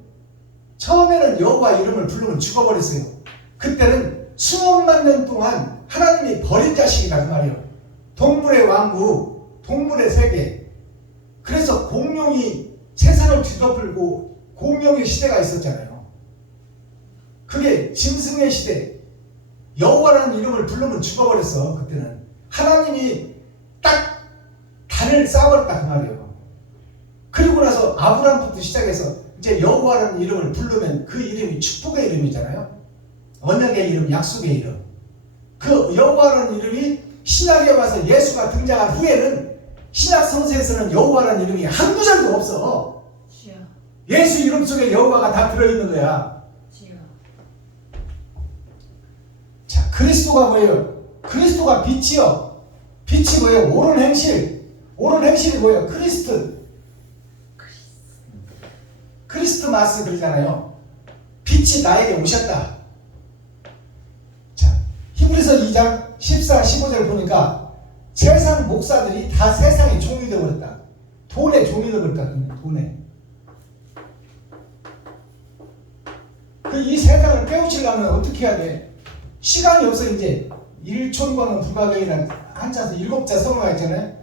처음에는 여호와 이름을 부르면 죽어버렸어요. 그때는 수억만 년 동안 하나님이 버린 자식이다 그 말이에요. 동물의 왕국, 동물의 세계. 그래서 공룡이 세상을 뒤덮고 공룡의 시대가 있었잖아요. 그게 짐승의 시대. 여호와라는 이름을 부르면 죽어버렸어. 그때는 하나님이 딱 단을 쌓아버렸다 그 말이에요. 그리고 나서 아브람부터 시작해서 이제 여호와라는 이름을 부르면 그 이름이 축복의 이름이잖아요. 언약의 이름, 약속의 이름. 그 여호와라는 이름이 신약에 와서 예수가 등장한 후에는 신약 성서에서는 여호와라는 이름이 한 구절도 없어. 주여. 예수 이름 속에 여호와가 다 들어있는 거야. 주여. 자, 그리스도가 뭐예요? 그리스도가 빛이요. 빛이 뭐예요? 옳은 행실. 옳은 행실이 뭐예요? 크리스트마스 그러잖아요. 빛이 나에게 오셨다. 자, 히브리서 2장 14, 15절 보니까 세상 목사들이 다 세상의 종이 되어버렸다. 돈의 종이 되어버렸다. 돈에. 이 세상을 깨우치려면 어떻게 해야 돼? 시간이 없어. 이제 1촌과는 불가능이라는 한자에서 7자 성어가 있잖아요.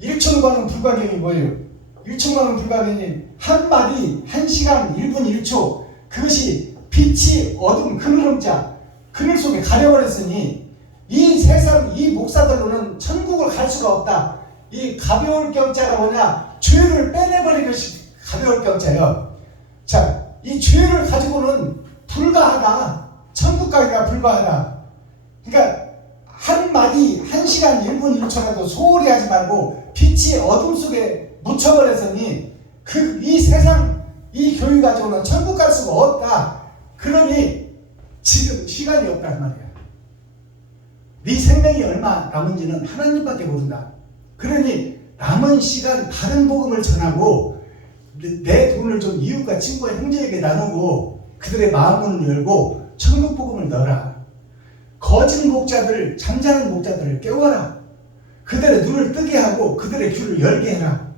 일천과는 불가경이 뭐예요? 일천과는 불가경이 한마디, 1시간, 1분, 1초 그것이 빛이 어둠, 그늘음자 그늘 속에 가려버렸으니 이 세상, 이 목사들로는 천국을 갈 수가 없다. 이 가벼울 경자가 뭐냐? 죄를 빼내버리는 것이 가벼울 경자예요. 자, 이 죄를 가지고는 불가하다. 천국 가기가 불가하다. 그러니까 한마디, 1시간, 1분, 1초라도 소홀히 하지 말고 빛이 어둠 속에 묻혀버렸으니 이 세상, 이 교회 가지고는 천국 갈 수가 없다. 그러니 지금 시간이 없단 말이야. 네 생명이 얼마 남은지는 하나님밖에 모른다. 그러니 남은 시간 다른 복음을 전하고 내 돈을 좀 이웃과 친구와 형제에게 나누고 그들의 마음을 열고 천국 복음을 넣어라. 거짓 목자들, 잠자는 목자들을 깨워라. 그들의 눈을 뜨게 하고 그들의 귀를 열게 해라.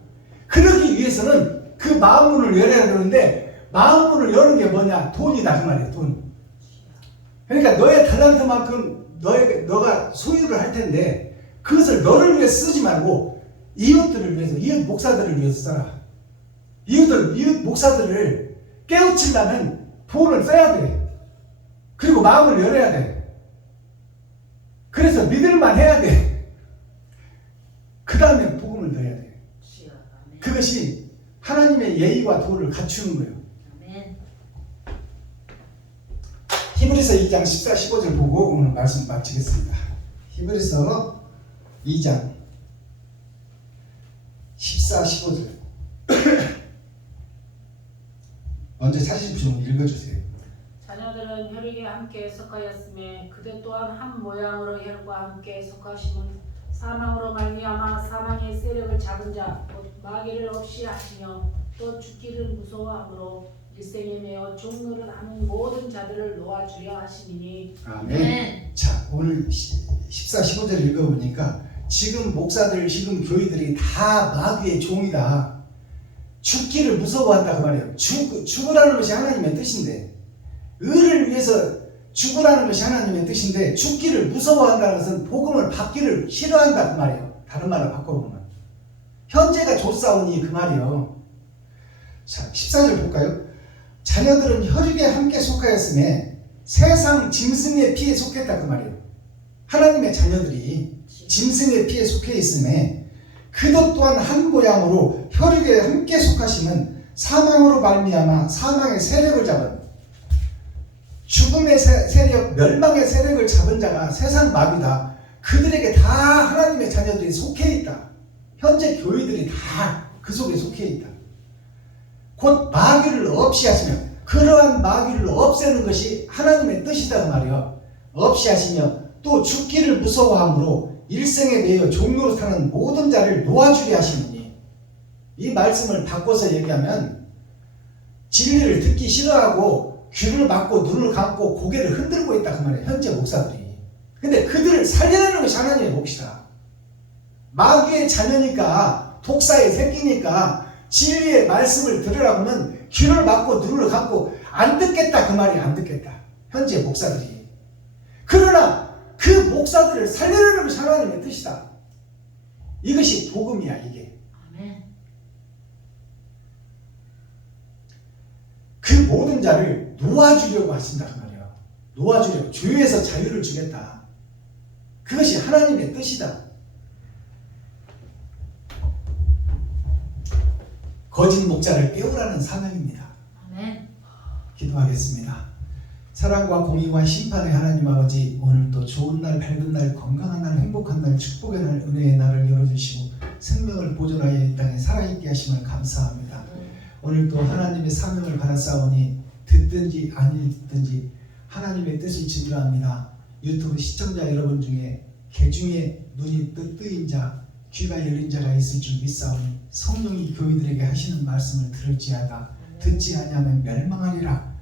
그러기 위해서는 그 마음문을 열어야 되는데 마음문을 여는 게 뭐냐? 돈이다 그 말이야. 돈. 그러니까 너의 달란트만큼 너가 소유를 할 텐데 그것을 너를 위해 쓰지 말고 이웃들을 위해서, 이웃 목사들을 위해서 써라. 이웃 목사들을 깨우치려면 돈을 써야 돼. 그리고 마음을 열어야 돼. 그래서 믿을만 해야 돼. 그 다음에 복음을 넣어야 돼. 주여. 아멘. 그것이 하나님의 예의와 도를 갖추는 거예요. 아멘. 히브리서 2장 14, 15절 보고 오늘 말씀 마치겠습니다. 히브리서 2장 14, 15절 먼저 찾으신 분 읽어주세요. 자녀 자녀들은 혈육에 함께 속하였으며 그들 또한 한 모양으로 혈과 함께 속하심은 사망으로 말미암아 사망의 세력을 잡은 자 곧 마귀를 없이 하시며 또 죽기를 무서워함으로 일생에 매어 종노릇 하는 모든 자들을 놓아주려 하시니. 아멘. 아멘. 자, 오늘 14, 15절 읽어보니까 지금 목사들, 지금 교회들이 다 마귀의 종이다. 죽기를 무서워한다 그 말이에요. 죽으라는 것이 하나님의 뜻인데, 의를 위해서 죽으라는 것이 하나님의 뜻인데 죽기를 무서워한다는 것은 복음을 받기를 싫어한다 그 말이에요. 다른 말로 바꿔보면 현재가 좋사오니 그 말이에요. 자, 14절 볼까요? 자녀들은 혈육에 함께 속하였음에 세상 짐승의 피에 속했다 그 말이에요. 하나님의 자녀들이 짐승의 피에 속해 있음에 그것 또한 한 모양으로 혈육에 함께 속하심은 사망으로 말미암아 사망의 세력을 잡은, 죽음의 세력, 멸망의 세력을 잡은 자가 세상 마귀다. 그들에게 다 하나님의 자녀들이 속해 있다. 현재 교회들이 다 그 속에 속해 있다. 곧 마귀를 없이 하시며, 그러한 마귀를 없애는 것이 하나님의 뜻이다 그 말이에요. 없이 하시며 또 죽기를 무서워함으로 일생에 매여 종로로 타는 모든 자를 놓아주게 하시느니. 이 말씀을 바꿔서 얘기하면 진리를 듣기 싫어하고 귀를 막고 눈을 감고 고개를 흔들고 있다 그 말이에요. 현재 목사들이. 근데 그들을 살려내는 것이 하나님의 몫이다. 마귀의 자녀니까, 독사의 새끼니까 진리의 말씀을 들으라고 하면 귀를 막고 눈을 감고 안 듣겠다 그 말이, 안 듣겠다. 현재 목사들이. 그러나 그 목사들을 살려내는 것이 하나님의 뜻이다. 이것이 복음이야 이게. 아멘. 그 모든 자를 놓아주려고 하신다 그 말이에요. 놓아주려고, 죄에서 자유를 주겠다. 그것이 하나님의 뜻이다. 거짓 목자를 깨우라는 사명입니다. 아멘. 기도하겠습니다. 사랑과 공의와 심판의 하나님 아버지, 오늘도 좋은 날, 밝은 날, 건강한 날, 행복한 날, 축복의 날, 은혜의 날을 열어주시고 생명을 보존하여 이 땅에 살아있게 하심을 감사합니다. 오늘도 하나님의 사명을 받았사오니 듣든지 아니 듣든지 하나님의 뜻을 지으라합니다. 유튜브 시청자 여러분 중에 개 중에 눈이 뜨인 자, 귀가 열린 자가 있을 줄 믿사오니 성령이 교회들에게 하시는 말씀을 들을지어다. 듣지 아니하면 멸망하리라.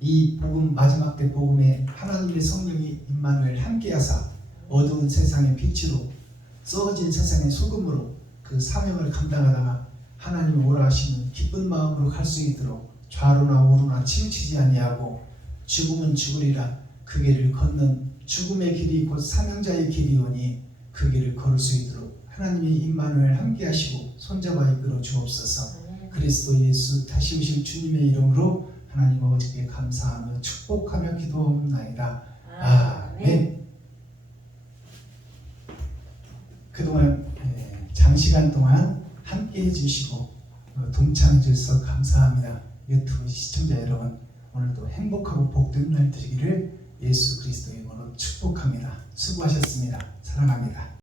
이 복음, 마지막 때 복음에 하나님의 성령이 임마누엘 함께하사 어두운 세상의 빛으로, 썩어진 세상의 소금으로 그 사명을 감당하다가 하나님이 오라 하시는 기쁜 마음으로 갈 수 있도록 좌로나 우로나 치우치지 아니하고 죽으면 죽으리라 그 길을 걷는 죽음의 길이 곧 사명자의 길이오니 그 길을 걸을 수 있도록 하나님이 임마누엘 함께 하시고 손잡아 이끌어 주옵소서. 그리스도 예수 다시 오실 주님의 이름으로 하나님 아버지께 감사하며 축복하며 기도하옵나이다. 아멘. 그동안 장시간 동안 함께 해주시고 동참해 주셔서 감사합니다. 유튜브 시청자 여러분, 오늘도 행복하고 복된 날 되기를 예수 그리스도의 이름으로 축복합니다. 수고하셨습니다. 사랑합니다.